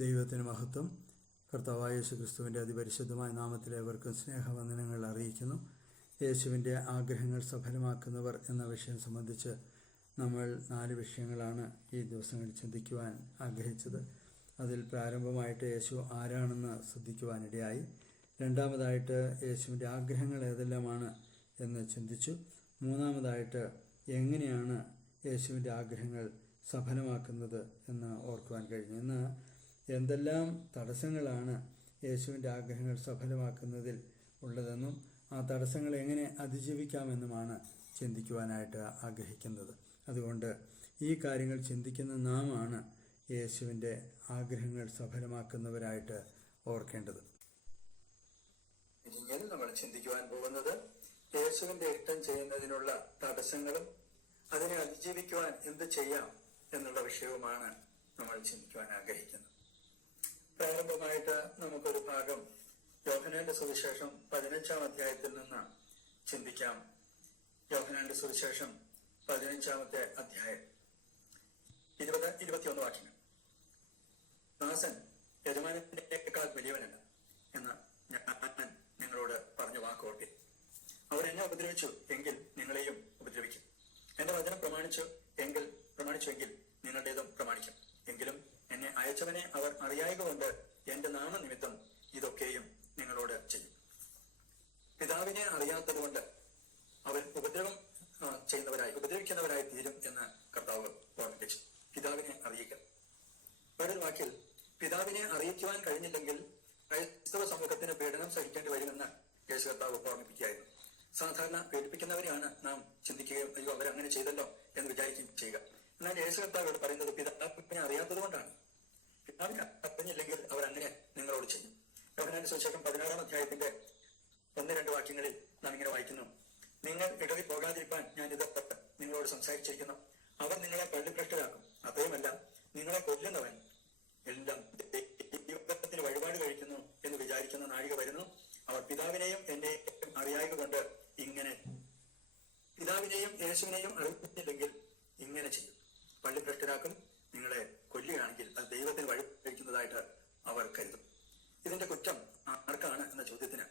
ദൈവത്തിന് മഹത്വം. കർത്താവായ യേശു ക്രിസ്തുവിൻ്റെ അതിപരിശുദ്ധമായ നാമത്തിൽ ഏവർക്കും സ്നേഹവന്ദനങ്ങൾ അറിയിക്കുന്നു. യേശുവിൻ്റെ ആഗ്രഹങ്ങൾ സഫലമാക്കുന്നവർ എന്ന വിഷയം സംബന്ധിച്ച് നമ്മൾ 4 വിഷയങ്ങളാണ് ഈ ദിവസങ്ങളിൽ ചിന്തിക്കുവാൻ ആഗ്രഹിച്ചത്. അതിൽ പ്രാരംഭമായിട്ട് യേശു ആരാണെന്ന് ശ്രദ്ധിക്കുവാനിടയായി. രണ്ടാമതായിട്ട് യേശുവിൻ്റെ ആഗ്രഹങ്ങൾ ഏതെല്ലാമാണ് എന്ന് ചിന്തിച്ചു. മൂന്നാമതായിട്ട് എങ്ങനെയാണ് യേശുവിൻ്റെ ആഗ്രഹങ്ങൾ സഫലമാക്കുന്നത് എന്ന് ഓർക്കുവാൻ കഴിഞ്ഞു. ഇന്ന് എന്തെല്ലാം തടസ്സങ്ങളാണ് യേശുവിൻ്റെ ആഗ്രഹങ്ങൾ സഫലമാക്കുന്നതിൽ ഉള്ളതെന്നും ആ തടസ്സങ്ങൾ എങ്ങനെ അതിജീവിക്കാമെന്നുമാണ് ചിന്തിക്കുവാനായിട്ട് ആഗ്രഹിക്കുന്നത്. അതുകൊണ്ട് ഈ കാര്യങ്ങൾ ചിന്തിക്കുന്ന നാമാണ് യേശുവിൻ്റെ ആഗ്രഹങ്ങൾ സഫലമാക്കുന്നവരായിട്ട് ഓർക്കേണ്ടത്. ഇങ്ങനെ നമ്മൾ ചിന്തിക്കുവാൻ പോകുന്നത് യേശുവിൻ്റെ ഇഷ്ടം ചെയ്യുന്നതിനുള്ള തടസ്സങ്ങളും അതിനെ അതിജീവിക്കുവാൻ എന്ത് ചെയ്യാം എന്നുള്ള വിഷയവുമാണ് നമ്മൾ ചിന്തിക്കുവാൻ ആഗ്രഹിക്കുന്നത്. പ്രാരംഭമായിട്ട് നമുക്കൊരു ഭാഗം യോഹന്നാന്റെ സുവിശേഷം 15-ാം അധ്യായത്തിൽ നിന്ന് ചിന്തിക്കാം. യോഹന്നാന്റെ സുവിശേഷം 15-ാമത്തെ അധ്യായം 20-21 വാക്യങ്ങൾ. ദാസൻ യജമാനത്തിനേക്കാൾ വലിയവനല്ല എന്ന് ഞാൻ നിങ്ങളോട് പറഞ്ഞ വാക്കോട്ടെ. അവർ എന്നെ ഉപദ്രവിച്ചു എങ്കിൽ നിങ്ങളെയും ഉപദ്രവിക്കും. എന്റെ വചനം പ്രമാണിച്ചുവെങ്കിൽ നിങ്ങളുടേതും പ്രമാണിക്കും. എങ്കിലും എന്നെ അയച്ചവനെ അവർ അറിയായതുകൊണ്ട് എന്റെ നാമനിമിത്തം ഇതൊക്കെയും നിങ്ങളോട് ചെയ്യും. പിതാവിനെ അറിയാത്തതുകൊണ്ട് അവർ ഉപദ്രവിക്കുന്നവരായി തീരും എന്ന് കർത്താവ് ഓർമ്മിപ്പിച്ചു. പിതാവിനെ അറിയിക്കുക. വേറൊരു വാക്കിൽ, പിതാവിനെ അറിയിക്കുവാൻ കഴിഞ്ഞില്ലെങ്കിൽ ക്രൈസ്തവ സമൂഹത്തിന് പീഡനം സഹിക്കേണ്ടി വരുമെന്ന് യേശു കർത്താവ് ഓർമ്മിപ്പിക്കുകയായിരുന്നു. സാധാരണ പീഡിപ്പിക്കുന്നവരെയാണ് നാം ചിന്തിക്കുകയും അയ്യോ അവരങ്ങനെ ചെയ്തല്ലോ എന്ന് വിചാരിക്കുകയും ചെയ്യുക. എന്നാൽ യേശു കർത്താവോട് പറയുന്നത് പിതാവിനെ അറിയാത്തത് കൊണ്ടാണ്. പിതാവിനെ അറിഞ്ഞില്ലെങ്കിൽ അവർ അങ്ങനെ നിങ്ങളോട് ചെയ്യും. യോഹന്നാന്റെ സുവിശേഷം 16-ാം അധ്യായത്തിന്റെ 1-2 വാക്യങ്ങളിൽ നാം ഇങ്ങനെ വായിക്കുന്നു: നിങ്ങൾ ഇടറി പോകാതിരിക്കാൻ ഞാൻ ഇത് നിങ്ങളോട് സംസാരിച്ചിരിക്കുന്നു. അവർ നിങ്ങളെ പള്ളിഭ്രഷ്ടരാക്കും. അത്രയുമല്ല, നിങ്ങളെ കൊല്ലുന്നവൻ എല്ലാം ദൈവത്തിന് വഴിപാട് കഴിക്കുന്നു എന്ന് വിചാരിക്കുന്ന നാഴിക വരുന്നു. അവർ പിതാവിനെയും എന്നെയും അറിയായതുകൊണ്ട് പിതാവിനെയും യേശുവിനെയും അറിഞ്ഞില്ലെങ്കിൽ ഇങ്ങനെ ചെയ്യും. പള്ളിഭ്രഷ്ടരാക്കും. നിങ്ങളെ കൊല്ലുകയാണെങ്കിൽ അത് ദൈവത്തിന് വഴി കഴിക്കുന്നതായിട്ട് അവർ കരുതും. ഇതിന്റെ കുറ്റം ആർക്കാണ് എന്ന ചോദ്യത്തിന്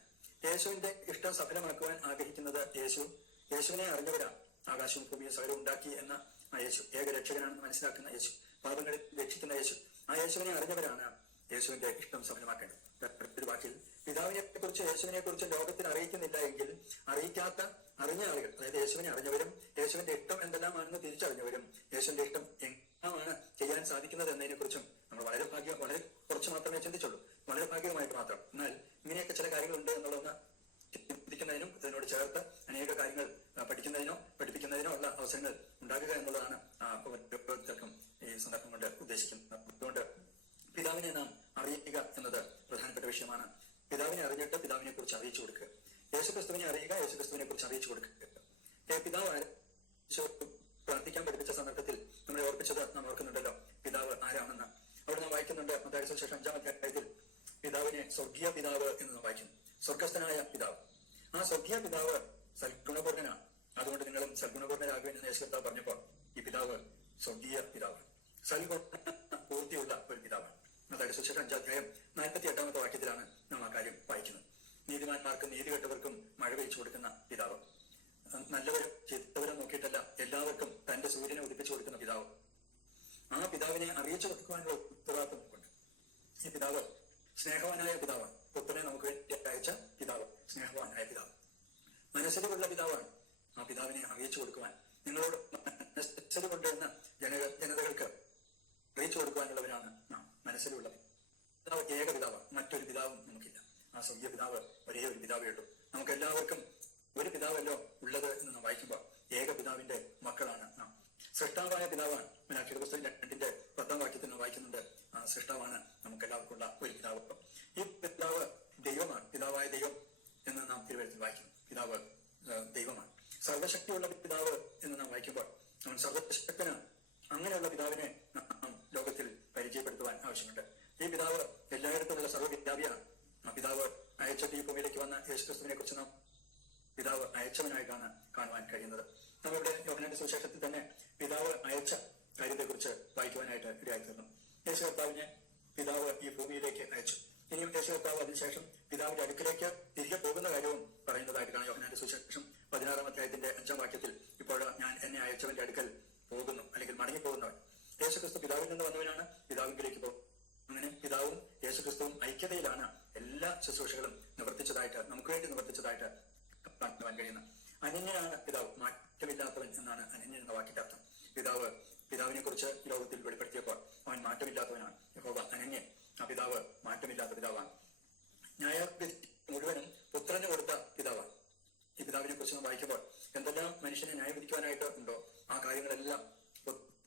യേശുവിന്റെ ഇഷ്ടം സഫലമാക്കുവാൻ ആഗ്രഹിക്കുന്നത് യേശുവിനെ അറിഞ്ഞവരാ. ആകാശവും ഭൂമിയും സകലവും ഉണ്ടാക്കി എന്ന ആ യേശു, ഏകരക്ഷകനാണെന്ന് മനസ്സിലാക്കുന്ന യേശു, പാപങ്ങളിൽ രക്ഷിക്കുന്ന യേശു, ആ യേശുവിനെ അറിഞ്ഞവരാണ് യേശുവിന്റെ ഇഷ്ടം സഫലമാക്കേണ്ടത്. ഒരു വാക്കിൽ, യേശുവിനെ കുറിച്ച് ലോകത്തിന് അറിയിക്കുന്നില്ല എങ്കിൽ അറിഞ്ഞ ആളുകൾ, അതായത് യേശുവിനെ അറിഞ്ഞവരും യേശുവിന്റെ ഇഷ്ടം എന്തെല്ലാമാണെന്ന് തിരിച്ചറിഞ്ഞവരും യേശുവിന്റെ ഇഷ്ടം എങ്ങനെയാണ് ചെയ്യാൻ സാധിക്കുന്നത് എന്നതിനെ കുറിച്ചും നമ്മൾ വളരെ കുറച്ച് മാത്രമേ ചിന്തിച്ചുള്ളൂ. വളരെ ഭാഗ്യമായിട്ട് മാത്രം. എന്നാൽ ഇങ്ങനെയൊക്കെ ചില കാര്യങ്ങളുണ്ട് എന്നുള്ളതൊന്ന് ചിന്തിക്കുന്നതിനും ഇതിനോട് ചേർത്ത് അനേക കാര്യങ്ങൾ പഠിപ്പിക്കുന്നതിനോ ഉള്ള അവസരങ്ങൾ ഉണ്ടാകുക എന്നുള്ളതാണ് ഓരോരുത്തർക്കും ഈ സന്ദർഭം കൊണ്ട് ഉദ്ദേശിക്കുന്നത്. അതുകൊണ്ട് പിതാവിനെ നാം അറിയിക്കുക എന്നത് പ്രധാനപ്പെട്ട വിഷയമാണ്. പിതാവിനെ അറിഞ്ഞിട്ട് പിതാവിനെ കുറിച്ച് അറിയിച്ചു കൊടുക്കുക. യേശുക്രിസ്തുവിനെ അറിയുക, യേശുക്രിസ്തുവിനെ കുറിച്ച് അറിയിച്ചു കൊടുക്കുക. പിതാവ് പ്രാർത്ഥിക്കാൻ പഠിപ്പിച്ച സന്ദർഭത്തിൽ നമ്മളെ ഓർപ്പിച്ചത് നാം ഓർക്കുന്നുണ്ടല്ലോ, പിതാവ് ആരാണെന്ന്. അവിടെ നാം വായിക്കുന്നുണ്ട് മത്തായി സുവിശേഷം 5-ാം അധ്യായത്തിൽ പിതാവിനെ സ്വർഗീയ പിതാവ് എന്ന് നാം വായിക്കുന്നു. സ്വർഗസ്ഥനായ പിതാവ്. ആ സ്വർഗീയ പിതാവ് സൽഗുണപൂർണനാണ്. അതുകൊണ്ട് നിങ്ങളും സൽഗുണപൂർണരാകുമെന്ന് യേശു കർത്താവ് പറഞ്ഞപ്പോൾ ഈ പിതാവ് സ്വർഗീയ പിതാവാണ്. സൽഗുണ പൂർത്തിയുള്ള ഒരു പിതാവാണ്. മത്തായി സുവിശേഷം 5-ാം അധ്യായം 48-ാമത്തെ വാക്യത്തിലാണ് നാം ആ കാര്യം വായിക്കുന്നത്. നീതിമാന്മാർക്കും നീതികെട്ടവർക്കും മഴ പെയ്ച്ചു കൊടുക്കുന്ന പിതാവ്. നല്ലവരും ചീത്തവരും നോക്കിയിട്ടല്ല, എല്ലാവർക്കും തന്റെ സൂര്യനെ ഉദിപ്പിച്ചു കൊടുക്കുന്ന പിതാവ്. ആ പിതാവിനെ അറിയിച്ചു കൊടുക്കുവാനുള്ള ഉത്തരവാദിത്വം നമുക്കുണ്ട്. ഈ പിതാവ് സ്നേഹവാനായ പിതാവാണ്. പുത്രനെ നമുക്ക് അയച്ച പിതാവ് സ്നേഹവാനായ പിതാവ്. മനസ്സിലുള്ള പിതാവാണ്. ആ പിതാവിനെ അറിയിച്ചു കൊടുക്കുവാൻ, നിങ്ങളോട് മനസ്സിലുണ്ട് എന്ന് ജനതകൾക്ക് അറിയിച്ചു കൊടുക്കുവാനുള്ളവരാണ് നാം. മനസ്സിലുള്ള പിതാവ് ഏക പിതാവാണ്. മറ്റൊരു പിതാവും നമുക്കില്ല. ആ സ്വർഗീയ പിതാവ് ഒരേ ഒരു പിതാവേ ഉള്ളൂ. നമുക്ക് എല്ലാവർക്കും ഒരു പിതാവല്ലോ ഉള്ളത് എന്ന് നാം വായിക്കുമ്പോൾ ഏക പിതാവിന്റെ മക്കളാണ് നാം. സൃഷ്ടാവായ പിതാവാണ്. മലാഖിയുടെ പുസ്തകം 2-ന്റെ 10-ാം വാക്യത്തിൽ നാം വായിക്കുന്നുണ്ട്, ആ സൃഷ്ടാവാണ് നമുക്ക് എല്ലാവർക്കും ഉള്ള ഒരു പിതാവ്. ഈ പിതാവ് ദൈവമാണ്. പിതാവായ ദൈവം എന്ന് നാം തിരുവചനത്തിൽ വായിക്കുന്നു. പിതാവ് ദൈവമാണ്. സർവശക്തിയുള്ള പിതാവ് എന്ന് നാം വായിക്കുമ്പോൾ അവൻ സർവശക്തനാണ്. അങ്ങനെയുള്ള പിതാവിനെ നാം ലോകത്തിൽ പരിചയപ്പെടുത്തുവാൻ ആവശ്യമുണ്ട്. ഈ പിതാവ് എല്ലായിടത്തുമുള്ള സർവ്വവിദ്യാപിയാണ്. ആ പിതാവ് അയച്ച ഈ ഭൂമിയിലേക്ക് വന്ന യേശുക്രിസ്തുവിനെ കുറിച്ച് നാം പിതാവ് അയച്ചവനായിട്ടാണ് കാണുവാൻ കഴിയുന്നത്. നമ്മളുടെ യോഹന്നാന്റെ സുവിശേഷത്തിൽ തന്നെ പിതാവ് അയച്ച കാര്യത്തെക്കുറിച്ച് വായിക്കുവാനായിട്ട് ഇടയായി തീർന്നു. യേശു കർത്താവിനെ പിതാവ് ഈ ഭൂമിയിലേക്ക് അയച്ചു. ഇനിയും യേശു കർത്താവ് അതിനുശേഷം പിതാവിന്റെ അടുക്കിലേക്ക് തിരികെ പോകുന്ന കാര്യവും പറയുന്നതായിട്ട് കാണാം. യോഹന്നാന്റെ സുവിശേഷം 16-ാം അധ്യായത്തിന്റെ 5-ാം വാക്യത്തിൽ, ഇപ്പോൾ ഞാൻ എന്നെ അയച്ചവന്റെ അടുക്കൽ പോകുന്നു, അല്ലെങ്കിൽ മടങ്ങിപ്പോകുന്നവൻ. യേശുക്രിസ്തു പിതാവിൽ നിന്ന് വന്നവനാണ്, പിതാവിലേക്ക് പോകും. അങ്ങനെ പിതാവും യേശുക്രിസ്തുവും ഐക്യതയിലാണ് എല്ലാ ശുശ്രൂഷകളും നിവർത്തിച്ചതായിട്ട്, നമുക്ക് വേണ്ടി നിവർത്തിച്ചതായിട്ട് കാണുവാൻ കഴിയുന്നത്. അനന്യനാണ് പിതാവ്, മാറ്റമില്ലാത്തവൻ എന്നാണ് അനന്യൻ എന്ന വാക്കിന്റെ അർത്ഥം. പിതാവിനെ കുറിച്ച് ലോകത്തിൽ വെളിപ്പെടുത്തിയപ്പോൾ അവൻ മാറ്റമില്ലാത്തവനാണ്. യഹോവ അനന്യൻ, ആ പിതാവ് മാറ്റമില്ലാത്ത പിതാവാണ്. ന്യായവിധി മുഴുവനും പുത്രന് കൊടുത്ത പിതാവാണ്. ഈ പിതാവിനെ കുറിച്ച് നാം വായിക്കുമ്പോൾ എന്തെല്ലാം മനുഷ്യനെ ന്യായവിധിക്കുവാനായിട്ട് ഉണ്ടോ ആ കാര്യങ്ങളെല്ലാം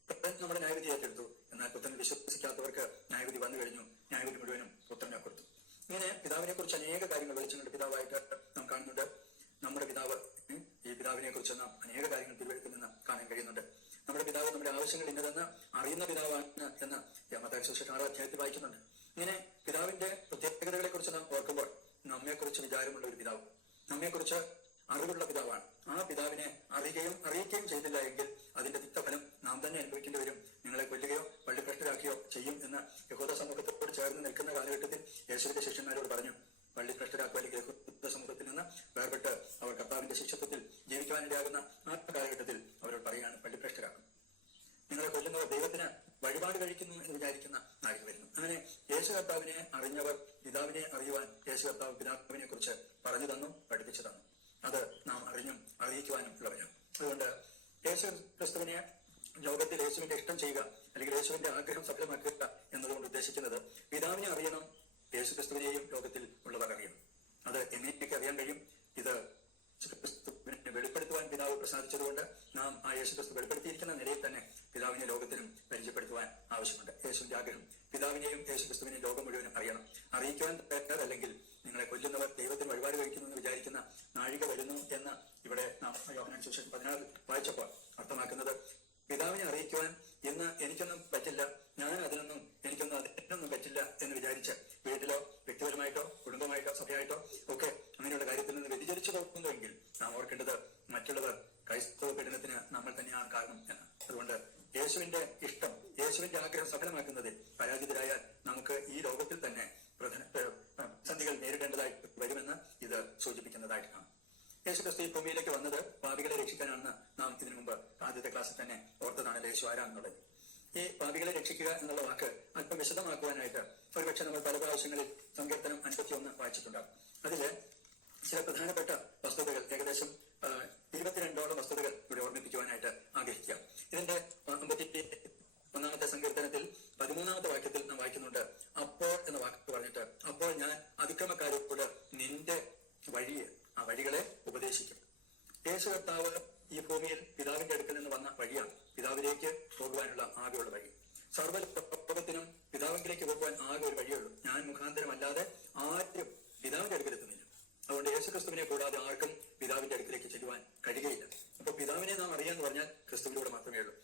പുത്രൻ നമ്മുടെ ന്യായവിധി ഏറ്റെടുത്തു. എന്നാൽ പുത്രൻ വിശ്വസിക്കാത്തവർക്ക് ന്യായവിധി വന്നു കഴിഞ്ഞു. ന്യായവിധി മുഴുവനും പുത്രനെ കൊടുത്തു. ഇങ്ങനെ പിതാവിനെ കുറിച്ച് അനേക കാര്യങ്ങൾ വെളിച്ചങ്ങളുടെ പിതാവായിട്ട് നാം കാണുന്നുണ്ട്. നമ്മുടെ പിതാവ്, ഈ പിതാവിനെ കുറിച്ച് നാം അനേക കാര്യങ്ങൾ തിരുവെഴുത്തിൽ നിന്ന് കാണാൻ കഴിയുന്നുണ്ട്. നമ്മുടെ പിതാവ് നമ്മുടെ ആവശ്യങ്ങൾ ഇന്നതെന്ന് അറിയുന്ന പിതാവാണ് എന്ന് മത്തായി സുവിശേഷം 6-ാം അധ്യായത്തിൽ വായിക്കുന്നുണ്ട്. ഇങ്ങനെ പിതാവിന്റെ പ്രത്യേകതകളെ കുറിച്ച് നാം ഓർക്കുമ്പോൾ നമ്മെക്കുറിച്ച് വിചാരമുള്ള ഒരു പിതാവ്, നമ്മെക്കുറിച്ച് അറിവുള്ള പിതാവാണ്. ആ പിതാവിനെ അറിയിക്കുകയും ചെയ്തില്ല എങ്കിൽ അതിന്റെ തിക്തഫലം നാം തന്നെ അനുഭവിക്കേണ്ടി വരും. നിങ്ങളെ കൊല്ലുകയോ പള്ളിഭ്രഷ്ടരാക്കുകയോ ചെയ്യും എന്ന് യഹൂദ സമൂഹത്തോട് ചേർന്ന് നിൽക്കുന്ന കാലഘട്ടത്തിൽ യേശുവിന്റെ ശിഷ്യന്മാരോട് പറഞ്ഞു. പള്ളിഭ്രഷ്ടരാക്കുക അല്ലെങ്കിൽ യഹൂദ സമൂഹത്തിൽ നിന്ന് വേർപെട്ട് അവർ കർത്താവിന്റെ ശിഷ്യത്വത്തിൽ ജീവിക്കുവാനിടയാകുന്ന ആ കാലഘട്ടത്തിൽ അവരോട് പറയുകയാണ്, പള്ളിഭ്രഷ്ടരാക്കും. നിങ്ങളെ കൊല്ലുന്നവർ ദൈവത്തിന് വഴിപാട് കഴിക്കുന്നു എന്ന് വിചാരിക്കുന്ന നാഴിക വരുന്നു. അങ്ങനെ യേശു കർത്താവിനെ അറിഞ്ഞവർ പിതാവിനെ അറിയുവാൻ യേശു കർത്താവ് പിതാവിനെ കുറിച്ച് പറഞ്ഞു തന്നു, പഠിപ്പിച്ചു തന്നു. അത് നാം അറിഞ്ഞും അറിയിക്കുവാനും ഉള്ളവരാണ്. അതുകൊണ്ട് യേശു ക്രിസ്തുവിനെ ലോകത്തിൽ യേശുവിന്റെ ഇഷ്ടം ചെയ്യുക, അല്ലെങ്കിൽ യേശുവിന്റെ ആഗ്രഹം സഫലമാക്കുക എന്നതുകൊണ്ട് ഉദ്ദേശിക്കുന്നത് പിതാവിനെ അറിയണം, യേശു ക്രിസ്തുവിനെയും ലോകത്തിൽ ഉള്ളവർ അറിയണം. അത് എന്നേക്ക് അറിയാൻ കഴിയും. ഇത് ക്രിസ്തുവിനെ വെളിപ്പെടുത്തുവാൻ പിതാവ് പ്രസാദിച്ചതുകൊണ്ട് നാം ആ യേശു ക്രിസ്തു വെളിപ്പെടുത്തിയിരിക്കുന്ന നിലയിൽ തന്നെ പിതാവിനെ ലോകത്തിനും പരിചയപ്പെടുത്തുവാൻ ആവശ്യമുണ്ട്. യേശുവിന്റെ ആഗ്രഹം പിതാവിനെയും യേശു ക്രിസ്തുവിനെയും ലോകം മുഴുവനും അറിയണം. അറിയിക്കുവാൻ തയ്യാറല്ലെങ്കിൽ നിങ്ങളെ കൊല്ലുന്നവർ ദൈവത്തിന് വഴിപാട് കഴിക്കുന്നു എന്ന് വിചാരിക്കുന്ന നാഴിക വരുന്നു എന്ന് ഇവിടെ നാം യോഹന്നാൻ സുവിശേഷം 16 വായിച്ചപ്പോൾ അർത്ഥമാക്കുന്നത്, പിതാവിനെ അറിയിക്കുവാൻ ഇന്ന് എനിക്കൊന്നും പറ്റില്ല, എനിക്കൊന്നും പറ്റില്ല എന്ന് വിചാരിച്ച് വീട്ടിലോ വ്യക്തിപരമായിട്ടോ കുടുംബമായിട്ടോ സഭയായിട്ടോ ഒക്കെ അങ്ങനെയുള്ള കാര്യത്തിൽ നിന്ന് വ്യതിചരിച്ചു പോകുന്നുവെങ്കിൽ നാം ഓർക്കേണ്ടത് മറ്റുള്ളവർ ക്രൈസ്തവ പീഡനത്തിന് നമ്മൾ തന്നെയാണ് കാരണം എന്ന്. അതുകൊണ്ട് യേശുവിന്റെ ഇഷ്ടം, യേശുവിന്റെ ആഗ്രഹം സഫലമാക്കുന്നതിൽ പരാജിതരായാൽ നമുക്ക് ഈ ലോകത്തിൽ തന്നെ പ്രതിസന്ധികൾ നേരിടേണ്ടതായിട്ട് വരുമെന്ന് ഇത് സൂചിപ്പിക്കുന്നതായിട്ട് കാണാം. യേശു ക്രിസ്തു ഈ ഭൂമിയിലേക്ക് വന്നത് പാപികളെ രക്ഷിക്കാനാണെന്ന് നാം ഇതിനു മുമ്പ് ആദ്യത്തെ ക്ലാസ്സിൽ തന്നെ ഓർത്തതാണ് യേശു ആരാണെന്നുള്ളത്. ഈ പാപികളെ രക്ഷിക്കുക എന്നുള്ള വാക്ക് അല്പം വിശദമാക്കുവാനായിട്ട് ഒരുപക്ഷെ നമ്മൾ പല പ്രാവശ്യങ്ങളിൽ സങ്കീർത്തനം 51 വായിച്ചിട്ടുണ്ടാകും. അതില് ചില പ്രധാനപ്പെട്ട വസ്തുതകൾ, ഏകദേശം 22ഓളം വസ്തുതകൾ ഇവിടെ ഓർമ്മിപ്പിക്കുവാനായിട്ട് ആഗ്രഹിക്കുക. ഇതിന്റെ 51ാമത്തെ സങ്കീർത്തനത്തിൽ 13ാമത്തെ വാക്യത്തിൽ നാം വായിക്കുന്നുണ്ട്, അപ്പോൾ എന്ന വാക്ക് പറഞ്ഞിട്ട്, അപ്പോൾ ഞാൻ അതിക്രമക്കാരോട് നിന്റെ വഴികളെ ഉപദേശിക്കും. യേശു കർത്താവ് ഈ ഭൂമിയിൽ പിതാവിന്റെ അടുക്കൽ നിന്ന് വന്ന വഴിയാണ് പിതാവിലേക്ക് പോകുവാനുള്ള ആകെയുള്ള വഴി. സർവ്വലോകത്തിനും പിതാവിലേക്ക് പോകുവാൻ ആകെ ഒരു വഴിയുള്ളൂ. ഞാൻ മുഖാന്തരമല്ലാതെ ആരും പിതാവിന്റെ അടുക്കലെത്തുന്നില്ല. അതുകൊണ്ട് യേശുക്രിസ്തുവിനെ കൂടാതെ ആർക്കും പിതാവിന്റെ അടുക്കിലേക്ക് ചെല്ലുവാൻ കഴിയുകയില്ല. അപ്പൊ പിതാവിനെ നാം അറിയാന്ന് പറഞ്ഞാൽ ക്രിസ്തുവിലൂടെ മാത്രമേ ഉള്ളൂ.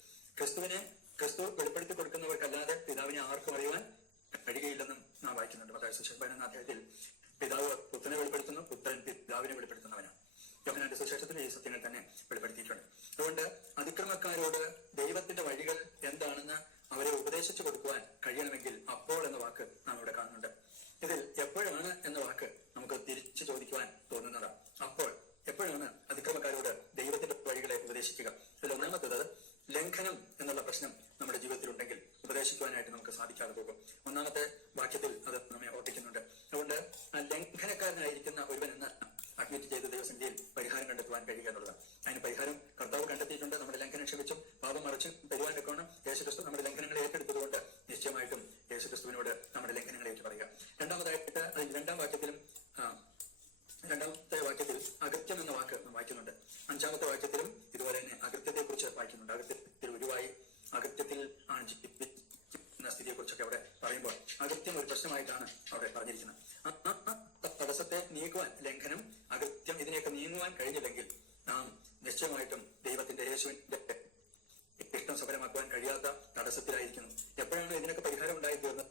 ക്രിസ്തു വെളിപ്പെടുത്തി കൊടുക്കുന്നവർക്കല്ലാതെ പിതാവിനെ ആർക്കും അറിയുവാൻ കഴിയുകയില്ലെന്നും നാം വായിക്കുന്നുണ്ട്. മത്തായി സുവിശേഷം 15-ാം അധ്യായത്തിൽ പിതാവ് പുത്രനെ വെളിപ്പെടുത്തുന്നു, പുത്രൻ പിതാവിനെ വെളിപ്പെടുത്തുന്നവനാണ്. യോഹന്നാന്റെ സുവിശേഷത്തിൽ ഈ സത്യങ്ങൾ തന്നെ വെളിപ്പെടുത്തിയിട്ടുണ്ട്. അതുകൊണ്ട് അതിക്രമക്കാരോട് ദൈവത്തിന്റെ വഴികൾ എന്താണെന്ന് അവരെ ഉപദേശിച്ചു കൊടുക്കുവാൻ കഴിയണമെങ്കിൽ അപ്പോൾ എന്ന വാക്ക് നാം ഇവിടെ കാണുന്നുണ്ട്. ഇതിൽ എപ്പോഴാണ് എന്ന വാക്ക് നമുക്ക് തിരിച്ചു ചോദിക്കുവാൻ തോന്നുന്നതാണ്. അപ്പോൾ എപ്പോഴാണ് അതിക്രമക്കാരോട് ദൈവത്തിന്റെ വഴികളെ ഉപദേശിക്കുക? ഇതിൽ ഒന്നാമത്തേത്, ലംഘനം എന്നുള്ള പ്രശ്നം നമ്മുടെ ജീവിതത്തിൽ ഉണ്ടെങ്കിൽ ഉപദേശിക്കുവാനായിട്ട് നമുക്ക് സാധിക്കാതെ പോകും. 1ാമത്തെ വാക്യത്തിൽ അത് നമ്മെ ഓർപ്പിക്കുന്നുണ്ട്. അതുകൊണ്ട് ആ ലംഘനക്കാരനായിരിക്കുന്ന ഒരുവൻ എന്ന് അഡ്മിറ്റ് ചെയ്ത ദൈവസന്നിധിയിൽ പരിഹാരം കണ്ടെത്തുവാൻ കഴിയുക എന്നുള്ളതാണ്. അതിന് പരിഹാരം കർത്താവ് കണ്ടെത്തിയിട്ടുണ്ട്. നമ്മുടെ ലംഘനം ക്ഷമിച്ചും പാപം മറിച്ചും തരുവാനൊക്കെയാണ് യേശുക്രിസ്തു നമ്മുടെ ലംഘനങ്ങളെ ഏറ്റെടുത്തതുകൊണ്ട് നിശ്ചയമായിട്ടും യേശുക്രിസ്തുവിനോട് നമ്മുടെ ലംഘനങ്ങളെ ഏറ്റു പറയുക. രണ്ടാമതായിട്ട് അതിൽ 2ാം വാക്യത്തിലും 2ാമത്തെ വാക്യത്തിൽ അകൃത്യം എന്ന വാക്ക് നാം വായിക്കുന്നുണ്ട്. 5ാമത്തെ വാക്യത്തിലും ഇതുപോലെ തന്നെ അകൃത്യത്തെ കുറിച്ച് വായിക്കുന്നുണ്ട്. അകൃത്യത്തിൽ ഉരുവായി അകൃത്യത്തിൽ ആണ് ജീവിക്കുന്ന സ്ഥിതിയെ കുറിച്ചൊക്കെ അവിടെ പറയുമ്പോൾ അകൃത്യം ഒരു പ്രശ്നമായിട്ടാണ് അവിടെ പറഞ്ഞിരിക്കുന്നത്. ആ തടസ്സത്തെ നീക്കുവാൻ, ലംഘനം, അകൃത്യം, ഇതിനെയൊക്കെ നീങ്ങുവാൻ കഴിഞ്ഞില്ലെങ്കിൽ നാം നിശ്ചയമായിട്ടും ദൈവത്തിന്റെ യേശുവിന്റെ ഇഷ്ടം സഫലമാക്കുവാൻ കഴിയാത്ത തടസ്സത്തിലായിരിക്കുന്നു. എപ്പോഴാണ് ഇതിനൊക്കെ പരിഹാരം ഉണ്ടായി തീർന്നത്?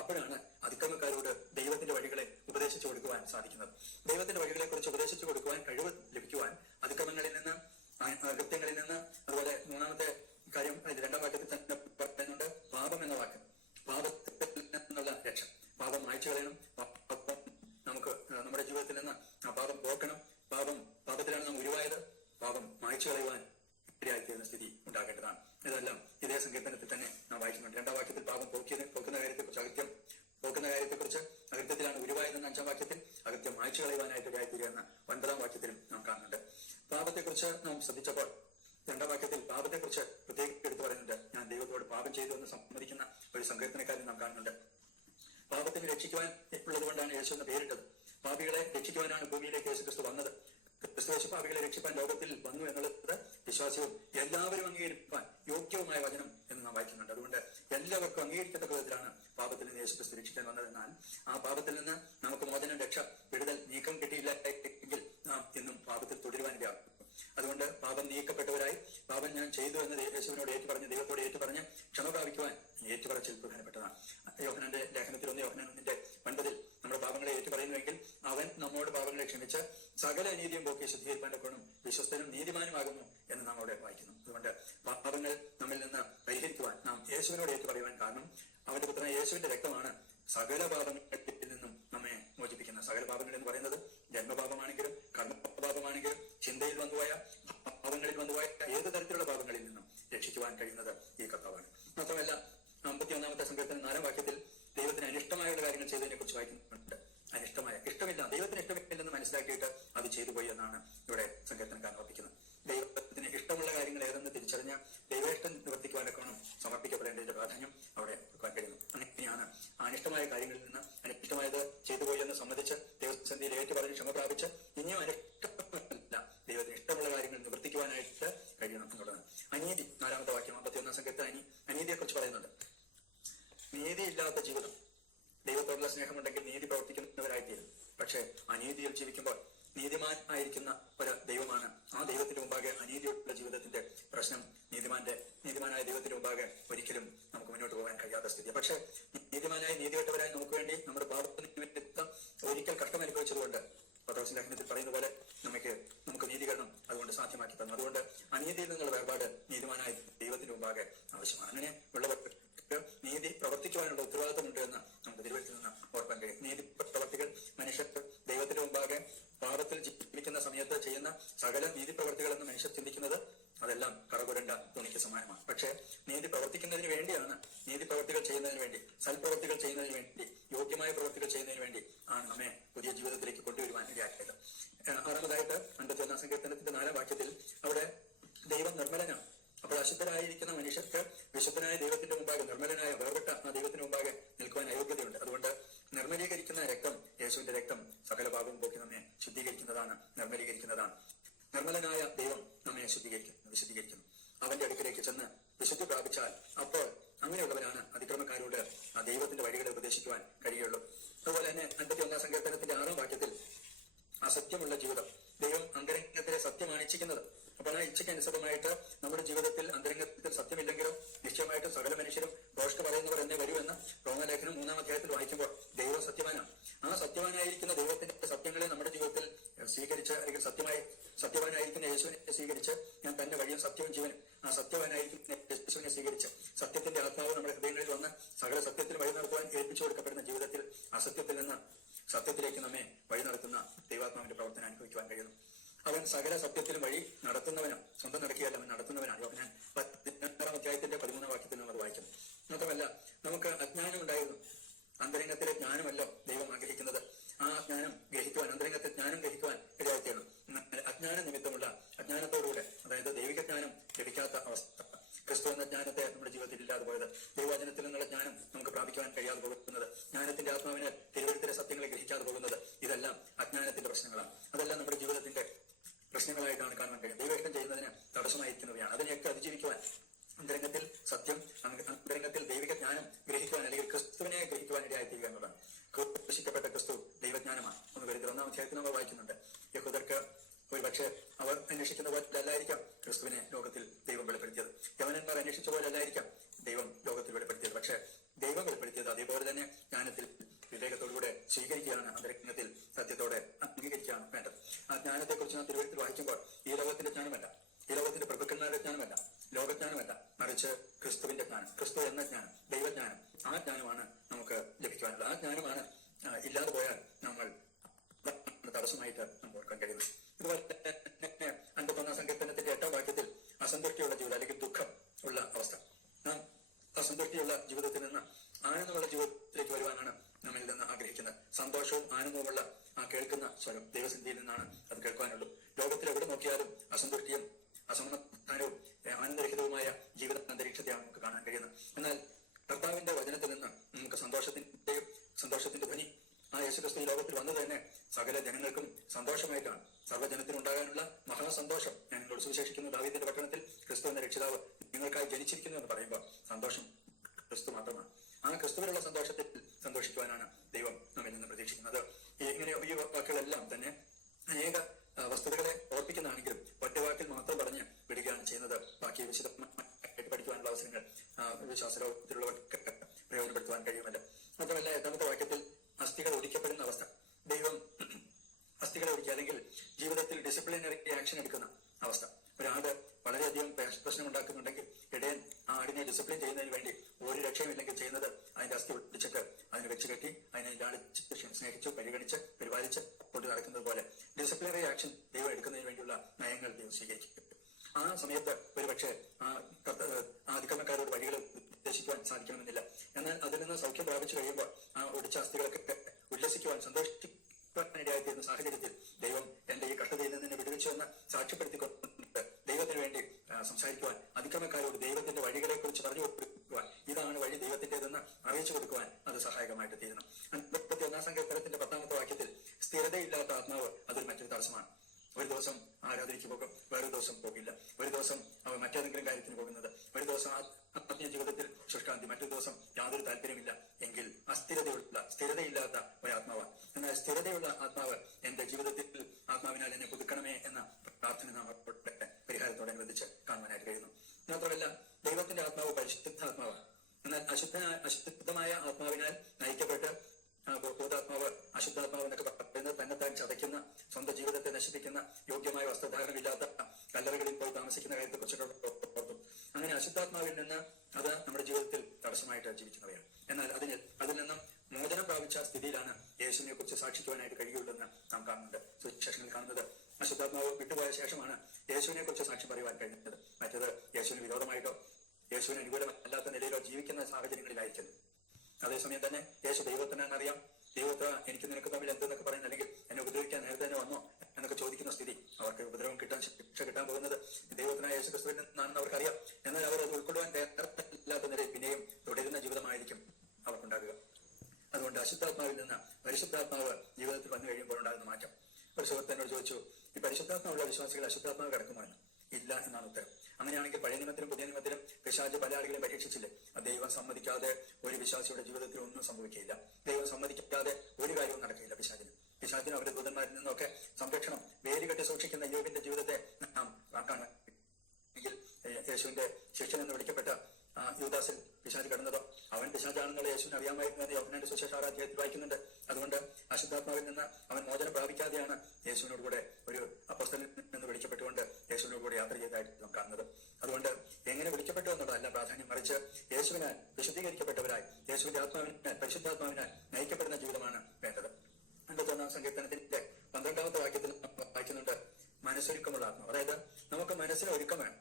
അപ്പോഴാണ് അതിക്രമക്കാരോട് ദൈവത്തിന്റെ വഴികളെ ഉപദേശിച്ചു കൊടുക്കുവാൻ സാധിക്കുന്നത്. ദൈവത്തിന്റെ വഴികളെ കുറിച്ച് ഉപദേശിച്ചു കൊടുക്കുവാൻ കഴിവ് ലഭിക്കുവാൻ അതിക്രമങ്ങളിൽ നിന്ന്, അകൃത്യങ്ങളിൽ നിന്ന്, അതുപോലെ 3ാമത്തെ കാര്യം 2ാം വാക്യത്തിൽ തന്നെ പറയുന്നുണ്ട്, പാപം എന്ന വാക്ക്. പാപത്തിൽ നിന്നുള്ള പാപം മായ്ച്ചു കളയണം. പാപം നമുക്ക് നമ്മുടെ ജീവിതത്തിൽ നിന്ന് ആ പാപം പോക്കണം. പാപത്തിലാണ് നാം ഉരുവായത്. പാപം മായ്ച്ചു കളയുവാൻ ഇടയായിത്തീരുന്ന സ്ഥിതി ഉണ്ടാകേണ്ടതാണ്. ഇതെല്ലാം ഇതേ സങ്കീർത്തനത്തിൽ തന്നെ നാം വായിക്കുന്നുണ്ട്. 2-ാം വാക്യത്തിൽ പാപം പോക്കുന്ന കാര്യത്തെക്കുറിച്ച്, അകൃത്യം പോക്കുന്ന കാര്യത്തെക്കുറിച്ച്, അകൃത്യത്തിലാണ് ഉരുവായതെന്ന് 5-ാം വാക്യത്തിൽ, അകൃത്യം മായ്ച്ചു കളയുവാനായിട്ട് ഇടയായിത്തീരുക എന്ന 9-ാം വാക്യത്തിലും നാം കാണുന്നുണ്ട്. പാപത്തെക്കുറിച്ച് നാം ശ്രദ്ധിച്ചപ്പോൾ 2-ാം വാക്യത്തിൽ പാപത്തെക്കുറിച്ച് പ്രത്യേകം എടുത്തു പറയുന്നുണ്ട്. ഞാൻ ദൈവത്തോട് പാപം ചെയ്തു എന്ന് സമ്മതിക്കുന്ന ഒരു സങ്കീർത്തനക്കാരൻ നാം കാണുന്നുണ്ട്. പാപത്തിന് രക്ഷിക്കുവാൻ ഉള്ളത് കൊണ്ടാണ് യേശു എന്ന് പേരിട്ടത്. പാപികളെ രക്ഷിക്കുവാനാണ് ഭൂമിയിലേക്ക് യേശുക്രിസ്തു വന്നത്. ക്രിസ്തു പാപികളെ രക്ഷിപ്പാൻ ലോകത്തിൽ വന്നു എന്നുള്ളത് വിശ്വാസവും എല്ലാവരും അംഗീകരിക്കാൻ യോഗ്യവുമായ വചനം എന്ന് നാം വായിക്കുന്നുണ്ട്. അതുകൊണ്ട് എല്ലാവർക്കും അംഗീകരിക്കത്തക്ക വിധത്തിലാണ് പാപത്തിൽ നിന്ന് യേശുക്രിസ്തു രക്ഷിക്കാൻ വന്നതെന്നാൽ ആ പാപത്തിൽ നിന്ന് നമുക്ക് മോചനം, രക്ഷ, വിടുതൽ, നീക്കം കിട്ടിയില്ല എങ്കിൽ നാം ഇന്നും പാപത്തിൽ തുടരുവാനിടയാകും. അതുകൊണ്ട് പാപം നീക്കപ്പെട്ടവരായി, പാപം ഞാൻ ചെയ്തു എന്ന് യേശുവിനോട് ഏറ്റുപറഞ്ഞ്, ദൈവത്തോട് ഏറ്റുപറഞ്ഞ് ക്ഷമ പ്രാപിക്കുവാൻ ഏറ്റുപറച്ചിൽ പ്രധാനപ്പെട്ടതാണ്. യോഹന്നാന്റെ ലേഖനത്തിൽ 1 യോഹന്നാൻ 1:9 നമ്മുടെ പാപങ്ങളെ ഏറ്റുപറയുന്നുവെങ്കിൽ അവൻ നമ്മോട് പാപങ്ങളെ ക്ഷമിച്ച് സകല നീതിയും പോക്കി ശുദ്ധീകരിപ്പാന്റെ ഗുണം വിശ്വസ്തനും നീതിമാനുമാകുന്നു എന്ന് നാം അവിടെ വായിക്കുന്നു. അതുകൊണ്ട് പാപങ്ങൾ നമ്മിൽ നിന്ന് പരിഹരിക്കുവാൻ നാം യേശുവിനോട് ഏറ്റുപറയുവാൻ കാരണം അവന്റെ പുത്രനായ യേശുവിന്റെ രക്തമാണ് സകല പാപങ്ങളിൽ നിന്നും നമ്മെ മോചിപ്പിക്കുന്നത്. സകല പാപങ്ങൾ എന്ന് പറയുന്നത് ജന്മപാപമാണെങ്കിലും കർമ്മപാപമാണെങ്കിലും ചിന്തയിൽ വന്നുപോയ പാപങ്ങളിൽ വന്നുപോയ ഏത് തരത്തിലുള്ള പാപങ്ങളിൽ നിന്നും രക്ഷിക്കുവാൻ കഴിയുന്നത് ഈ കർത്താവാണ്. മാത്രമല്ല 51-ാമത്തെ സങ്കീർത്തനം 4-ാം വാക്യത്തിൽ ദൈവത്തിന് അനിഷ്ടമായുള്ള കാര്യങ്ങൾ ചെയ്തതിനെ കുറിച്ച് വായിക്കുന്നുണ്ട്. ദൈവത്തിന് ഇഷ്ടമില്ലെന്ന് മനസ്സിലാക്കിയിട്ട് അത് ചെയ്തു പോയി എന്നാണ് ഇവിടെ സങ്കീർത്തനക്കാരൻ ഓർപ്പിക്കുന്നത്. ദൈവത്തിന് ഇഷ്ടമുള്ള കാര്യങ്ങൾ ഏതെന്ന് തിരിച്ചറിഞ്ഞ ദൈവേഷ്ടം നിവർത്തിക്കുവാനൊക്കെ സമർപ്പിക്കപ്പെടേണ്ടതിന്റെ പ്രാധാന്യം അവിടെ വെക്കാൻ കഴിയുന്നു. അങ്ങനെയാണ് അനിഷ്ടമായ കാര്യങ്ങളിൽ നിന്ന് അനിഷ്ടമായത് ചെയ്തു പോയി എന്ന് സമ്മതിച്ച് ദൈവസന്ധിയിൽ ഏറ്റുപറഞ്ഞ് ക്ഷമ പ്രാപിച്ച് ഇനിയും അനിഷ്ടമല്ല ദൈവത്തിന് ഇഷ്ടമുള്ള കാര്യങ്ങൾ നിവർത്തിക്കുവാനായിട്ട് കഴിയണം എന്നുള്ളതാണ്. അനീതി 4-ാമത്തെ വാക്യം 51-ാം സങ്കീർത്തനം അനീതിയെ കുറിച്ച് പറയുന്നുണ്ട്. നീതിയില്ലാത്ത ജീവിതം. ദൈവത്തോടുള്ള സ്നേഹമുണ്ടെങ്കിൽ നീതി പ്രവർത്തിക്കുന്നവരായിത്തീരും. പക്ഷെ അനീതിയിൽ ജീവിക്കുമ്പോൾ നീതിമാൻ ആയിരിക്കുന്ന ഒരു ദൈവമാണ്. ആ ദൈവത്തിന് മുമ്പാകെ അനീതിയുള്ള ജീവിതത്തിന്റെ പ്രശ്നം നീതിമാനായ ദൈവത്തിന് മുമ്പാകെ ഒരിക്കലും നമുക്ക് മുന്നോട്ട് പോകാൻ കഴിയാത്ത സ്ഥിതി. പക്ഷെ നീതിമാനായി നീതികെട്ടവരായി നമുക്ക് വേണ്ടി നമ്മുടെ പാപനിമിത്തം ഒരിക്കൽ കഷ്ടം അനുഭവിച്ചതുകൊണ്ട് പത്രോസിന്റെ ലേഖനത്തിൽ പറയുന്ന പോലെ നമുക്ക് നീതീകരണം അതുകൊണ്ട് സാധ്യമാക്കി തന്നു. അതുകൊണ്ട് അനീതിയിൽ നിന്നുള്ള വേർപാട് നീതിമാനായ ദൈവത്തിന് മുമ്പാകെ ആവശ്യമാണ്. അങ്ങനെ ഉള്ളവർക്ക് നീതി പ്രവർത്തിക്കുവാനുള്ള ഉത്തരവാദിത്തമുണ്ട് എന്ന് നമുക്ക് തിരുവഴുത്തിൽ നിന്ന് ഓർക്കാൻ കഴിയും. നീതി പ്രവർത്തികൾ മനുഷ്യർ ദൈവത്തിന് മുമ്പാകെ പാപത്തിൽ ജീവിക്കുന്ന സമയത്ത് ചെയ്യുന്ന സകല നീതി പ്രവർത്തികളെന്ന് മനുഷ്യർ ചിന്തിക്കുന്നത് അതെല്ലാം കറകുരണ്ട തുണിക്ക് സമാനമാണ്. പക്ഷെ നീതി പ്രവർത്തിക്കുന്നതിന് വേണ്ടിയാണ്, നീതി പ്രവർത്തികൾ ചെയ്യുന്നതിന് വേണ്ടി, സൽപ്രവർത്തികൾ ചെയ്യുന്നതിന് വേണ്ടി, യോഗ്യമായ പ്രവർത്തികൾ ചെയ്യുന്നതിന് വേണ്ടി ആണ് നമ്മെ പുതിയ ജീവിതത്തിലേക്ക് കൊണ്ടുവരുവാൻ ഇടയാക്കിയത്. 6-ാമതായിട്ട് 51-ാം സങ്കീർത്തനത്തിന്റെ 4-ാം വാക്യത്തിൽ അവിടെ ദൈവം നിർമ്മലനാണ്. അപ്പോൾ അശുദ്ധരായിരിക്കുന്ന മനുഷ്യർക്ക് വിശുദ്ധനായ ദൈവത്തിന്റെ മുമ്പാകെ, നിർമ്മലനായ വേർപെട്ട ആ ദൈവത്തിന് മുമ്പാകെ നിൽക്കുവാൻ അയോഗ്യതയുണ്ട്. അതുകൊണ്ട് നിർമ്മലീകരിക്കുന്ന രക്തം, യേശുവിന്റെ രക്തം സകല പാപവും പോക്കി നമ്മെ ശുദ്ധീകരിക്കുന്നതാണ്, നിർമ്മലീകരിക്കുന്നതാണ്. നിർമ്മലനായ ദൈവം നമ്മെ വിശുദ്ധീകരിക്കുന്നു. അവന്റെ അടുക്കിലേക്ക് ചെന്ന് വിശുദ്ധി പ്രാപിച്ചാൽ അപ്പോൾ അങ്ങനെയുള്ളവരാണ് അതിക്രമക്കാരോട് ആ ദൈവത്തിന്റെ വഴികളെ ഉപദേശിക്കുവാൻ കഴിയുള്ളൂ. അതുപോലെ തന്നെ 51-ാം സങ്കീർത്തനത്തിന്റെ 6-ാം വാക്യത്തിൽ അസത്യമുള്ള ജീവിതം, ദൈവം അന്തരംഗത്തിലെ സത്യമാണ് ഇച്ഛിക്കുന്നത്. അപ്പോൾ ആ ഇച്ഛയ്ക്ക് അനുസൃതമായിട്ട് നമ്മുടെ ജീവിതത്തിൽ അന്തരംഗത്തിൽ സത്യമില്ലെങ്കിലോ നിശ്ചയമായിട്ടും സകല മനുഷ്യരും ഭോഷ്ക് പറയുന്നവർ എന്നെ വരുമെന്ന് റോമലേഖനം 3-ാം അധ്യായത്തിൽ വായിക്കുമ്പോൾ ദൈവം സത്യവാനാണ്. ആ സത്യവാനായിരിക്കുന്ന ദൈവത്തിന്റെ സത്യങ്ങളെ നമ്മുടെ ജീവിതത്തിൽ സ്വീകരിച്ച്, അല്ലെങ്കിൽ സത്യവാനായിരിക്കുന്ന യേശുവിനെ സ്വീകരിച്ച്, ഞാൻ തന്റെ വഴിയും സത്യവും ജീവനും, ആ സത്യവാനായിരിക്കുന്ന യേശുവിനെ സ്വീകരിച്ച് സത്യത്തിന്റെ ആത്മാവ് നമ്മുടെ ഹൃദയങ്ങളിൽ വന്ന് സകല സത്യത്തിന് വഴി നടത്തുവാൻ ഏൽപ്പിച്ചു കൊടുക്കപ്പെടുന്ന ജീവിതത്തിൽ അസത്യത്തിൽ നിന്ന് സത്യത്തിലേക്ക് നമ്മെ വഴി നടത്തുന്ന ദൈവാത്മാവിന്റെ പ്രവർത്തനം അനുഭവിക്കുവാൻ കഴിയുന്നു. അവൻ സകല സത്യത്തിലും വഴി നടത്തുന്നവനാണ്, സ്വന്തം നടക്കുകയല്ല, അവൻ നടത്തുന്നവനാണ്. യോഹന്നാൻ 16-ാം അധ്യായത്തിന്റെ 13-ാം വാക്യത്തിൽ നമ്മൾ വായിക്കുന്നു. മാത്രമല്ല നമുക്ക് അജ്ഞാനം ഉണ്ടായിരുന്നു. അന്തരംഗത്തിലെ ജ്ഞാനമല്ലോ ദൈവം ആഗ്രഹിക്കുന്നത്. ആ ജ്ഞാനം ഗ്രഹിക്കുവാൻ, അന്തരംഗത്തെ ജ്ഞാനം ഗ്രഹിക്കുവാൻ ഇടയാക്കിയാണ്. അജ്ഞാന നിമിത്തമുള്ള അജ്ഞാനത്തോടുകൂടെ, അതായത് ദൈവിക ജ്ഞാനം ലഭിക്കാത്ത അവസ്ഥ, ക്രിസ്തു എന്ന ജ്ഞാനത്തെ നമ്മുടെ ജീവിതത്തിൽ ഇല്ലാതെ പോയത്, ദൈവവചനത്തിൽ നിന്നുള്ള ജ്ഞാനം നമുക്ക് പ്രാപിക്കുവാൻ കഴിയാതെ പോകുന്നത്, ജ്ഞാനത്തിന്റെ ആത്മാവിനെ തിരുവഴുത്തിലെ സത്യങ്ങളെ ഗ്രഹിക്കാതെ പോകുന്നത്, ഇതെല്ലാം അജ്ഞാനത്തിന്റെ പ്രശ്നങ്ങളാണ്. അതെല്ലാം നമ്മുടെ ജീവിതത്തിന്റെ പ്രശ്നങ്ങളായിട്ടാണ് കാണാൻ കഴിയും. ദൈവേഷ്ടം ചെയ്യുന്നതിന് തടസ്സമായിരിക്കുന്നവയാണ്. അതിനെയൊക്കെ അതിജീവിക്കുവാൻ അന്തരംഗത്തിൽ സത്യം, അന്തരംഗത്തിൽ ദൈവിക ജ്ഞാനം ഗ്രഹിക്കുവാൻ, അല്ലെങ്കിൽ ക്രിസ്തുവിനെ ഗ്രഹിക്കുവാൻ ഇടയായിത്തീരുക എന്നതാണ്. ക്രൂശിക്കപ്പെട്ട ക്രിസ്തു ദൈവജ്ഞാനമാണ്. 1 അധ്യായത്തിൽ നമ്മൾ വായിക്കുന്നുണ്ട്. യഹൂദർക്ക് ഒരു പക്ഷേ അവർ അന്വേഷിക്കുന്ന പോലെ അല്ലായിരിക്കാം ക്രിസ്തുവിനെ ലോകത്തിൽ ദൈവം വെളിപ്പെടുത്തിയത്. യവനന്മാർ അന്വേഷിച്ച പോലെ അല്ലായിരിക്കാം ദൈവം ലോകത്തിൽ വെളിപ്പെടുത്തിയത്. പക്ഷെ ദൈവം വെളിപ്പെടുത്തിയത് അതേപോലെ തന്നെ ജ്ഞാനത്തിൽ വിവേകത്തോടുകൂടെ സ്വീകരിക്കുകയാണ്, അന്തരംഗത്തിൽ സത്യത്തോടെ അംഗീകരിക്കുകയാണ് വേണ്ടത്. ആ ജ്ഞാനത്തെക്കുറിച്ച് നാം തിരുവഴുത്തിൽ വായിക്കുമ്പോൾ ഈ ലോകത്തിന്റെ ജ്ഞാനമല്ല, ഈ ലോകത്തിന്റെ പ്രഭുക്കന്മാരുടെ ജ്ഞാനമല്ല, ലോകജ്ഞാനമല്ല, മറിച്ച് ക്രിസ്തുവിന്റെ ജ്ഞാനം, ക്രിസ്തു എന്ന ജ്ഞാനം, ദൈവജ്ഞാനം, ആ ജ്ഞാനമാണ് നമുക്ക് ലഭിക്കുവാനുള്ളത്. ആ ജ്ഞാനമാണ് തടസ്സമായിട്ട് നമുക്ക് ഓർക്കാൻ കഴിയുന്നു. ഇതുപോലെ 51 സങ്കീർത്തനത്തിന്റെ 8 വാക്യത്തിൽ അസന്തുഷ്ടിയുള്ള ജീവിതം അല്ലെങ്കിൽ ദുഃഖം ഉള്ള അവസ്ഥ, നാം അസന്തുഷ്ടിയുള്ള ജീവിതത്തിൽ നിന്ന് ആനന്ദമുള്ള ജീവിതത്തിലേക്ക് വരുവാനാണ് നമ്മിൽ നിന്ന് ആഗ്രഹിക്കുന്നത്. സന്തോഷവും ആനന്ദവുമുള്ള ആ കേൾക്കുന്ന സ്വരം ദൈവസന്നിധിയിൽ നിന്നാണ് അത് കേൾക്കാനുള്ളൂ. ലോകത്തിൽ എവിടെ നോക്കിയാലും അസന്തുഷ്ടിയും അസമാധാനവും ആനന്ദരഹിതവുമായ ജീവിത അന്തരീക്ഷത്തെയാണ് നമുക്ക് കാണാൻ കഴിയുന്നത്. എന്നാൽ കർത്താവിന്റെ വചനത്തിൽ നിന്ന് നമുക്ക് സന്തോഷത്തിന്റെ ധ്വനി ആ യേശുക്രിസ്തു ഈ ലോകത്തിൽ വന്നത് തന്നെ സകല ജനങ്ങൾക്കും സന്തോഷമായിട്ടാണ്. സർവ്വജനത്തിന് ഉണ്ടാകാനുള്ള മഹാസന്തോഷം ഞാൻ നിങ്ങളോട് സുവിശേഷിക്കുന്നു. ദാവീദിന്റെ പട്ടണത്തിൽ ക്രിസ്തു എന്ന രക്ഷിതാവ് നിങ്ങൾക്കായി ജനിച്ചിരിക്കുന്നു എന്ന് പറയുമ്പോൾ സന്തോഷം ക്രിസ്തു മാത്രമാണ്. ആ ക്രിസ്തുവിലുള്ള സന്തോഷത്തിൽ സന്തോഷിക്കുവാനാണ് ദൈവം നമ്മിൽ നിന്ന് പ്രതീക്ഷിക്കുന്നത്. ഇങ്ങനെ ഈ വാക്കുകളെല്ലാം തന്നെ അനേക വസ്തുതകളെ ഓർപ്പിക്കുന്നതാണെങ്കിലും ഒറ്റവാക്കിൽ മാത്രം പറഞ്ഞ് വിടുകയാണ് ചെയ്യുന്നത്. ബാക്കി വിശദമായിട്ട് പഠിക്കുവാനുള്ള അവസരങ്ങൾ വിശ്വാസലോകത്തിലുള്ളവർക്ക് പ്രയോജനപ്പെടുത്തുവാൻ കഴിയുമല്ലോ. മാത്രമല്ല 8ാമത്തെ വാക്യത്തിൽ അസ്ഥികൾ ഒടിക്കപ്പെടുന്ന അവസ്ഥ, ദൈവം അസ്ഥികളെ ഒടിക്കുക അല്ലെങ്കിൽ ജീവിതത്തിൽ ഡിസിപ്ലിനറി ആക്ഷൻ എടുക്കുന്ന അവസ്ഥ. ഒരാട് വളരെയധികം പ്രശ്നം ഉണ്ടാക്കുന്നുണ്ടെങ്കിൽ ഇടയൻ ആ ആടിനെ ഡിസിപ്ലിൻ ചെയ്യുന്നതിന് വേണ്ടി ഒരു രക്ഷയുമില്ലെങ്കിൽ ചെയ്യുന്നത് അതിന്റെ അസ്ഥി ഒടിച്ചിട്ട് അതിനെ വെച്ച് കെട്ടി അതിനെ ലാളിച്ച് സ്നേഹിച്ചു പരിഗണിച്ച് പരിപാലിച്ച് കൊണ്ട് നടക്കുന്നത് പോലെ ഡിസിപ്ലിനറി ആക്ഷൻ ദൈവം എടുക്കുന്നതിന് വേണ്ടിയുള്ള നയങ്ങൾ ദൈവം സ്വീകരിക്കും. ആ സമയത്ത് ഒരുപക്ഷെ ആ അതിക്രമക്കാരോട് വഴികൾ ഉദ്ദേശിക്കുവാൻ സാധിക്കണമെന്നില്ല. എന്നാൽ അതിൽ നിന്ന് സൗഖ്യം പ്രാപിച്ചു കഴിയുമ്പോൾ ആ ഒടിച്ച അസ്ഥികളൊക്കെ ഉല്ലസിക്കുവാൻ സന്തോഷിക്കാനിടയായിത്തീരുന്ന സാഹചര്യത്തിൽ ദൈവം എന്റെ ഈ കഷ്ടതയിൽ നിന്ന് എന്നെ വിടുവിച്ചു എന്ന് സാക്ഷ്യപ്പെടുത്തിക്കൊണ്ട് ദൈവത്തിന് വേണ്ടി സംസാരിക്കുവാൻ, അതിക്രമക്കാരോട് ദൈവത്തിന്റെ വഴികളെ കുറിച്ച് പറഞ്ഞു കൊടുക്കുവാൻ, ഇതാണ് വഴി ദൈവത്തിന്റേതെന്ന് അറിയിച്ചു കൊടുക്കുവാൻ അത് സഹായകമായിട്ട് തീരുന്നു. 51 സങ്കീർത്തനത്തിന്റെ 10ാമത്തെ വാക്യത്തിൽ സ്ഥിരതയില്ലാത്ത ആത്മാവ് അതൊരു മറ്റൊരു തടസ്സമാണ്. ഒരു ദിവസം ആരാധനയ്ക്ക് പോകും, വേറൊരു ദിവസം പോകില്ല. ഒരു ദിവസം അവൻ മറ്റേതെങ്കിലും കാര്യത്തിന് പോകുന്നത്, ഒരു ദിവസം ആത്മീയ ജീവിതത്തിൽ ശുഷ്കാന്തി, മറ്റൊരു ദിവസം യാതൊരു താല്പര്യമില്ല എങ്കിൽ സ്ഥിരതയില്ലാത്ത ഒരാത്മാവാണ്. എന്നാൽ സ്ഥിരതയുള്ള ആത്മാവ് എന്റെ ജീവിതത്തിൽ ആത്മാവിനാൽ എന്നെ പുതുക്കണമേ എന്ന പ്രാർത്ഥന നാം പരിഹാരത്തോടനുബന്ധിച്ച് കാണുവാനായിട്ട് കഴിയുന്നു. മാത്രമല്ല ദൈവത്തിന്റെ ആത്മാവ് പരിശുദ്ധാത്മാവാണ്. എന്നാൽ അശുദ്ധമായ ആത്മാവിനാൽ നയിക്കപ്പെട്ട് ഭൂതാത്മാവ്, അശുദ്ധാത്മാവ് എന്നൊക്കെ പറയുന്നത് തന്നെത്താൻ ചതയ്ക്കുന്ന, സ്വന്തം ജീവിതത്തെ നശിപ്പിക്കുന്ന, യോഗ്യമായ വസ്ത്രധാരണമില്ലാത്ത കല്ലറകളിൽ പോയി താമസിക്കുന്ന കാര്യത്തെക്കുറിച്ചൊക്കെ ഓർത്തു. അങ്ങനെ അശുദ്ധാത്മാവിൽ നിന്ന് അത് നമ്മുടെ ജീവിതത്തിൽ തടസ്സമായിട്ട് ജീവിക്കുന്നവയാണ്. എന്നാൽ അതിൽ നിന്നും മോചനം പ്രാപിച്ച സ്ഥിതിയിലാണ് യേശുവിനെ കുറിച്ച് സാക്ഷിക്കുവാനായിട്ട് കഴിയുള്ളൂ നാം കാണുന്നുണ്ട്. സുവിശേഷങ്ങളിൽ കാണുന്നത് അശുദ്ധാത്മാവ് വിട്ടുപോയ ശേഷമാണ് യേശുവിനെ കുറിച്ച് സാക്ഷ്യം പറയുവാൻ കഴിയുന്നത്. മറ്റത് യേശുവിന് വിരോധമായിട്ടോ യേശുവിന് അനുകൂലമല്ലാത്ത നിലയിലോ ജീവിക്കുന്ന സാഹചര്യങ്ങളിലായിരിക്കുന്നു. അതേസമയം തന്നെ യേശു ദൈവത്തിനെന്നറിയാം, ദൈവത്തെ എനിക്ക് നിനക്ക് തമ്മിൽ എന്തെന്നൊക്കെ പറയുന്നത്, അല്ലെങ്കിൽ എന്നെ ഉപദ്രവിക്കാൻ നേരത്തെ തന്നെ വന്നോ എന്നൊക്കെ ചോദിക്കുന്ന സ്ഥിതി. അവർക്ക് ഉപദ്രവം ശിക്ഷ കിട്ടാൻ പോകുന്നത് ദൈവത്തിനായ യേശു ക്രിസ്തുവിൽ നിന്നാണെന്ന് അവർക്കറിയാം. എന്നാൽ അവർ അത് ഉൾക്കൊള്ളുവാൻ തയ്യാറില്ലാത്ത നിലയിൽ പിന്നെയും തുടരുന്ന ജീവിതമായിരിക്കും അവർക്കുണ്ടാകുക. അതുകൊണ്ട് അശുദ്ധാത്മാവിൽ നിന്ന് പരിശുദ്ധാത്മാവ് ജീവിതത്തിൽ വന്നു കഴിയുമ്പോൾ ഉണ്ടാകുന്ന മാറ്റം. ഒരു സുഹൃത്തിനോട് ചോദിച്ചു, ഈ പരിശുദ്ധാത്മാവുള്ള വിശ്വാസികൾ അശുദ്ധാത്മാവ് കിടക്കുമെന്ന്. ഇല്ല എന്നാണ് ഉത്തരം. അങ്ങനെയാണെങ്കിൽ പഴയ നിയമത്തിലും പുതിയ നിയമത്തിലും പിശാച് പല ആളുകളെ പരീക്ഷിച്ചില്ലേ? ദൈവം സമ്മതിക്കാതെ ഒരു വിശ്വാസിയുടെ ജീവിതത്തിൽ ഒന്നും സംഭവിക്കില്ല. ദൈവം സമ്മതിക്കാതെ ഒരു കാര്യവും നടക്കില്ല. പിശാചിനും അവരുടെ ദൂതന്മാരിൽ നിന്നൊക്കെ സംരക്ഷണം വേലികെട്ടി സൂക്ഷിക്കുന്ന യോബിന്റെ ജീവിതത്തെ നാം കാണാൻ എങ്കിൽ യേശുവിന്റെ ശിഷ്യൻ എന്ന് വിളിക്കപ്പെട്ട യൂദാസിൽ പിശാച് കടന്നതോ അവൻ പിശാചാണെന്നുള്ള യേശുവിന് അറിയാമായിരുന്നു എന്ന് യോഹന്നാന്റെ സുവിശേഷം 6-ാം അധ്യായത്തിൽ വായിക്കുന്നുണ്ട്. അതുകൊണ്ട് അശുദ്ധാത്മാവിൽ നിന്ന് അവൻ മോചനം പ്രാപിക്കാതെയാണ് യേശുവിനോട് കൂടെ ഒരു അപ്പോസ്തലൻ എന്ന് വിളിക്കപ്പെട്ടുകൊണ്ട് യേശുവിനോട് കൂടെ യാത്ര ചെയ്തതായിട്ട് നാം കാണുന്നത്. അതുകൊണ്ട് എങ്ങനെ വിളിക്കപ്പെട്ടു എന്നുള്ളതല്ല പ്രാധാന്യം, മറിച്ച് യേശുവിനാൽ വിശുദ്ധീകരിക്കപ്പെട്ടവരായി യേശുവിന്റെ ആത്മാവിനാൽ പരിശുദ്ധാത്മാവിനാൽ നയിക്കപ്പെടുന്ന ജീവിതമാണ് വേണ്ടത്. 51 സങ്കീർത്തനത്തിന്റെ 12ാമത്തെ വാക്യത്തിൽ വായിക്കുന്നുണ്ട് മനസ്സൊരുക്കമുള്ള ആത്മാവ്. അതായത് നമുക്ക് മനസ്സിന് ഒരുക്കം വേണം.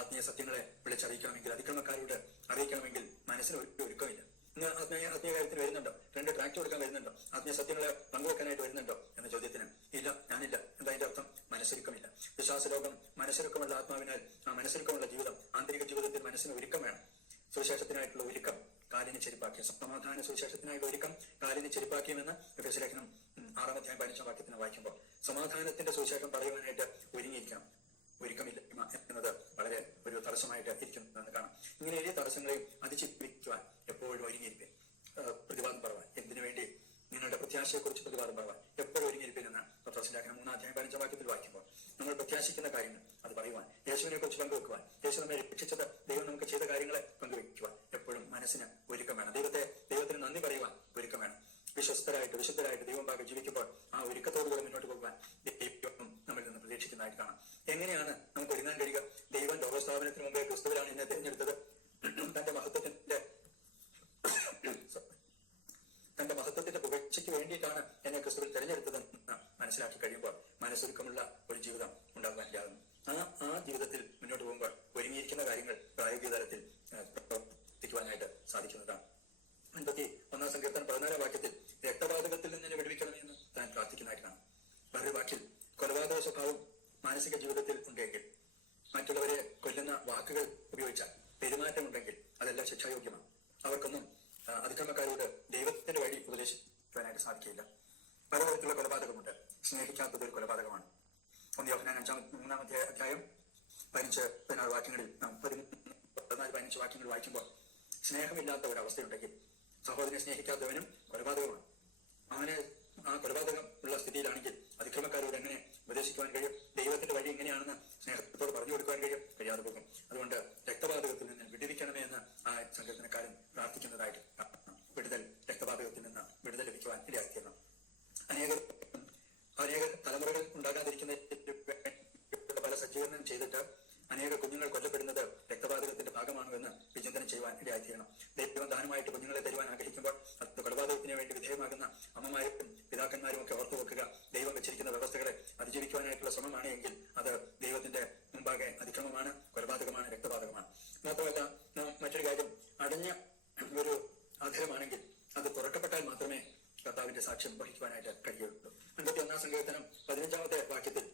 ആത്മീയ സത്യങ്ങളെ വിളിച്ചറിയിക്കണമെങ്കിൽ, അതിക്രമക്കാരോട് അറിയിക്കണമെങ്കിൽ മനസ്സിന് ഒരുക്കമില്ല. ഇന്ന് ആത്മീയ കാര്യത്തിന് വരുന്നുണ്ടോ? 2 ട്രാക്ട് കൊടുക്കാൻ വരുന്നുണ്ടോ? ആത്മീയ സത്യങ്ങളെ പങ്കുവെക്കാനായിട്ട് വരുന്നുണ്ടോ എന്ന ചോദ്യത്തിന് ഇല്ല, ഞാനില്ല. എന്താ അതിന്റെ അർത്ഥം? മനസ്സൊരുക്കമില്ല. വിശ്വാസലോകം മനസ്സൊരുക്കമുള്ള ആത്മാവിനാൽ ആ മനസ്സൊരുക്കമുള്ള ജീവിതം, ആന്തരിക ജീവിതത്തിൽ മനസ്സിന് ഒരുക്കം വേണം. സുവിശേഷത്തിനായിട്ടുള്ള ഒരുക്കം കാലിന് ചെരുപ്പാക്കിയ, സമാധാന സുവിശേഷത്തിനായിട്ടുള്ള ഒരുക്കം കാലിന് ചെരുപ്പാക്കിയുമെന്ന് എഫെസ്യ ലേഖനം 6-ാം അധ്യായം 15-ാം വാക്യത്തിന് വായിക്കുമ്പോൾ സമാധാനത്തിന്റെ സുവിശേഷം പറയുവാനായിട്ട് ഒരുങ്ങിയിരിക്കണം. ഒരുക്കമില്ല എന്നത് വളരെ ഒരു തടസ്സമായിട്ട് ഇരിക്കുന്നതെന്ന് കാണാം. ഇങ്ങനെ വലിയ തടസ്സങ്ങളെയും അതിജീവിക്കുവാൻ എപ്പോഴും ഒരുങ്ങിയിരിപ്പേൻ. പ്രതിവാദം പറവാൻ, എന്തിനു വേണ്ടി? നിങ്ങളുടെ പ്രത്യാശയെക്കുറിച്ച് പ്രതിവാദം പറവാൻ എപ്പോഴും ഒരുങ്ങിയിരിപ്പേൻ എന്ന് പത്രോസ് ലേഖനം 3-ാം അധ്യായം 15-ാം വാക്യത്തിൽ വായിക്കുമ്പോൾ നമ്മൾ പ്രത്യാശിക്കുന്ന കാര്യങ്ങൾ അത് പറയുവാൻ, യേശുവിനെ കുറിച്ച് പങ്കുവെക്കുവാൻ, യേശു നമ്മെ രക്ഷിച്ചത്, ദൈവം നമുക്ക് ചെയ്ത കാര്യങ്ങളെ പങ്കുവെക്കുവാൻ എപ്പോഴും മനസ്സിന് ഒരുക്കം വേണം. ദൈവത്തിന് നന്ദി പറയുവാൻ ഒരുക്കം വേണം. വിശുദ്ധരായിട്ട് ദൈവം ജീവിക്കുമ്പോൾ ആ ഒരുക്കത്തോടുകൂടെ മുന്നോട്ട് പോകുവാൻ ദൈവം നമ്മിൽ നിന്ന് പ്രതീക്ഷിക്കുന്നതായിട്ട് കാണാം. എങ്ങനെയാണ് നമുക്ക് ഒരുങ്ങാൻ കഴിയുക? ദൈവം ലോകസ്ഥാപനത്തിന് മുമ്പേ ക്രിസ്തുവിലാണ് എന്നെ തിരഞ്ഞെടുത്തത്. തന്റെ മഹത്വത്തിന്റെ പുകഴ്ചയ്ക്ക് വേണ്ടിയിട്ടാണ് എന്നെ ക്രിസ്തുവിൽ തിരഞ്ഞെടുത്തതെന്ന് മനസ്സിലാക്കി കഴിയുമ്പോൾ മനസ്സൊരുക്കമുള്ള ഒരു ജീവിതം ഉണ്ടാകുവാനില്ലാകുന്നു. ആ ജീവിതത്തിൽ മുന്നോട്ട് പോകുമ്പോൾ ഒരുങ്ങിയിരിക്കുന്ന കാര്യങ്ങൾ പ്രായോഗിക തലത്തിൽ പ്രവർത്തിക്കുവാനായിട്ട് സാധിക്കുന്നതാണ്. 51 സങ്കീർത്തനം 14 വാക്യത്തിൽ രക്തപാതകത്തിൽ നിന്ന് വിടുവിക്കണമെന്ന് താൻ പ്രാർത്ഥിക്കുന്നതായിട്ട് കാണാം. വേറൊരു വാക്കിൽ കൊലപാതക സ്വഭാവം മാനസിക ജീവിതത്തിൽ ഉണ്ടെങ്കിൽ, മറ്റുള്ളവരെ കൊല്ലുന്ന വാക്കുകൾ ഉപയോഗിച്ചാൽ പെരുമാറ്റമുണ്ടെങ്കിൽ അതെല്ലാം ശിക്ഷായോഗ്യമാണ്. അവർക്കൊന്നും അതിക്രമക്കാരോട് ദൈവത്തിന്റെ വഴി ഉപദേശിക്കുവാനായിട്ട് സാധിക്കില്ല. പലതരത്തിലുള്ള കൊലപാതകമുണ്ട്. സ്നേഹിക്കാത്തത് ഒരു കൊലപാതകമാണ്. 1 യോഹന്നാൻ 3 അധ്യായം 15-16 വാക്യങ്ങളിൽ 14-15 വാക്യങ്ങൾ വായിക്കുമ്പോൾ സ്നേഹമില്ലാത്ത ഒരവസ്ഥയുണ്ടെങ്കിൽ സഹോദരനെ സ്നേഹിക്കാത്തവനും കൊലപാതകമാണ്. അങ്ങനെ ആ കൊലപാതകം ഉള്ള സ്ഥിതിയിലാണെങ്കിൽ അതിക്രമക്കാരോട് എങ്ങനെ ഉപദേശിക്കുവാൻ കഴിയും? ദൈവത്തിന്റെ വഴി എങ്ങനെയാണെന്ന് സ്നേഹത്തോട് പറഞ്ഞു കൊടുക്കുവാൻ കഴിയാതെ പോകും. അതുകൊണ്ട് രക്തപാതകത്തിൽ നിന്ന് വിടുവിക്കണമേ എന്ന് ആ സങ്കീർത്തനക്കാരൻ പ്രാർത്ഥിക്കുന്നതായിട്ട് വിടുതൽ, രക്തപാതകത്തിൽ നിന്ന് വിടുതൽ ലഭിക്കുവാൻ ഇടയാക്കിയിരുന്നു. അനേക തലമുറകൾ ഉണ്ടാകാതിരിക്കുന്ന പല സജ്ജീകരണം ചെയ്തിട്ട് അനേക കുഞ്ഞുങ്ങൾ കൊല്ലപ്പെടുന്നത് രക്തപാതകത്തിന്റെ ഭാഗമാണോ എന്ന് വിചിന്തനം ചെയ്യുവാൻ ഇടയായിത്തീരണം. ദൈവം ദാനമായിട്ട് കുഞ്ഞുങ്ങളെ തരുവാൻ ആഗ്രഹിക്കുമ്പോൾ അത് കൊലപാതകത്തിന് വേണ്ടി വിധേയമാകുന്ന അമ്മമാരും പിതാക്കന്മാരും ഒക്കെ ഓർത്തു വെക്കുക. ദൈവം വെച്ചിരിക്കുന്ന വ്യവസ്ഥകളെ അതിജീവിക്കുവാനായിട്ടുള്ള ശ്രമമാണ് എങ്കിൽ അത് ദൈവത്തിന്റെ മുമ്പാകെ അതിക്രമമാണ്, കൊലപാതകമാണ്, രക്തപാതകമാണ്. മാത്രമല്ല മറ്റൊരു കാര്യം, അടഞ്ഞ ഒരു അധരമാണെങ്കിൽ അത് തുറക്കപ്പെട്ടാൽ മാത്രമേ കർത്താവിന്റെ സാക്ഷ്യം വഹിക്കുവാനായിട്ട് കഴിയുള്ളൂ. 51 സങ്കീർത്തനം 15 വാക്യത്തിൽ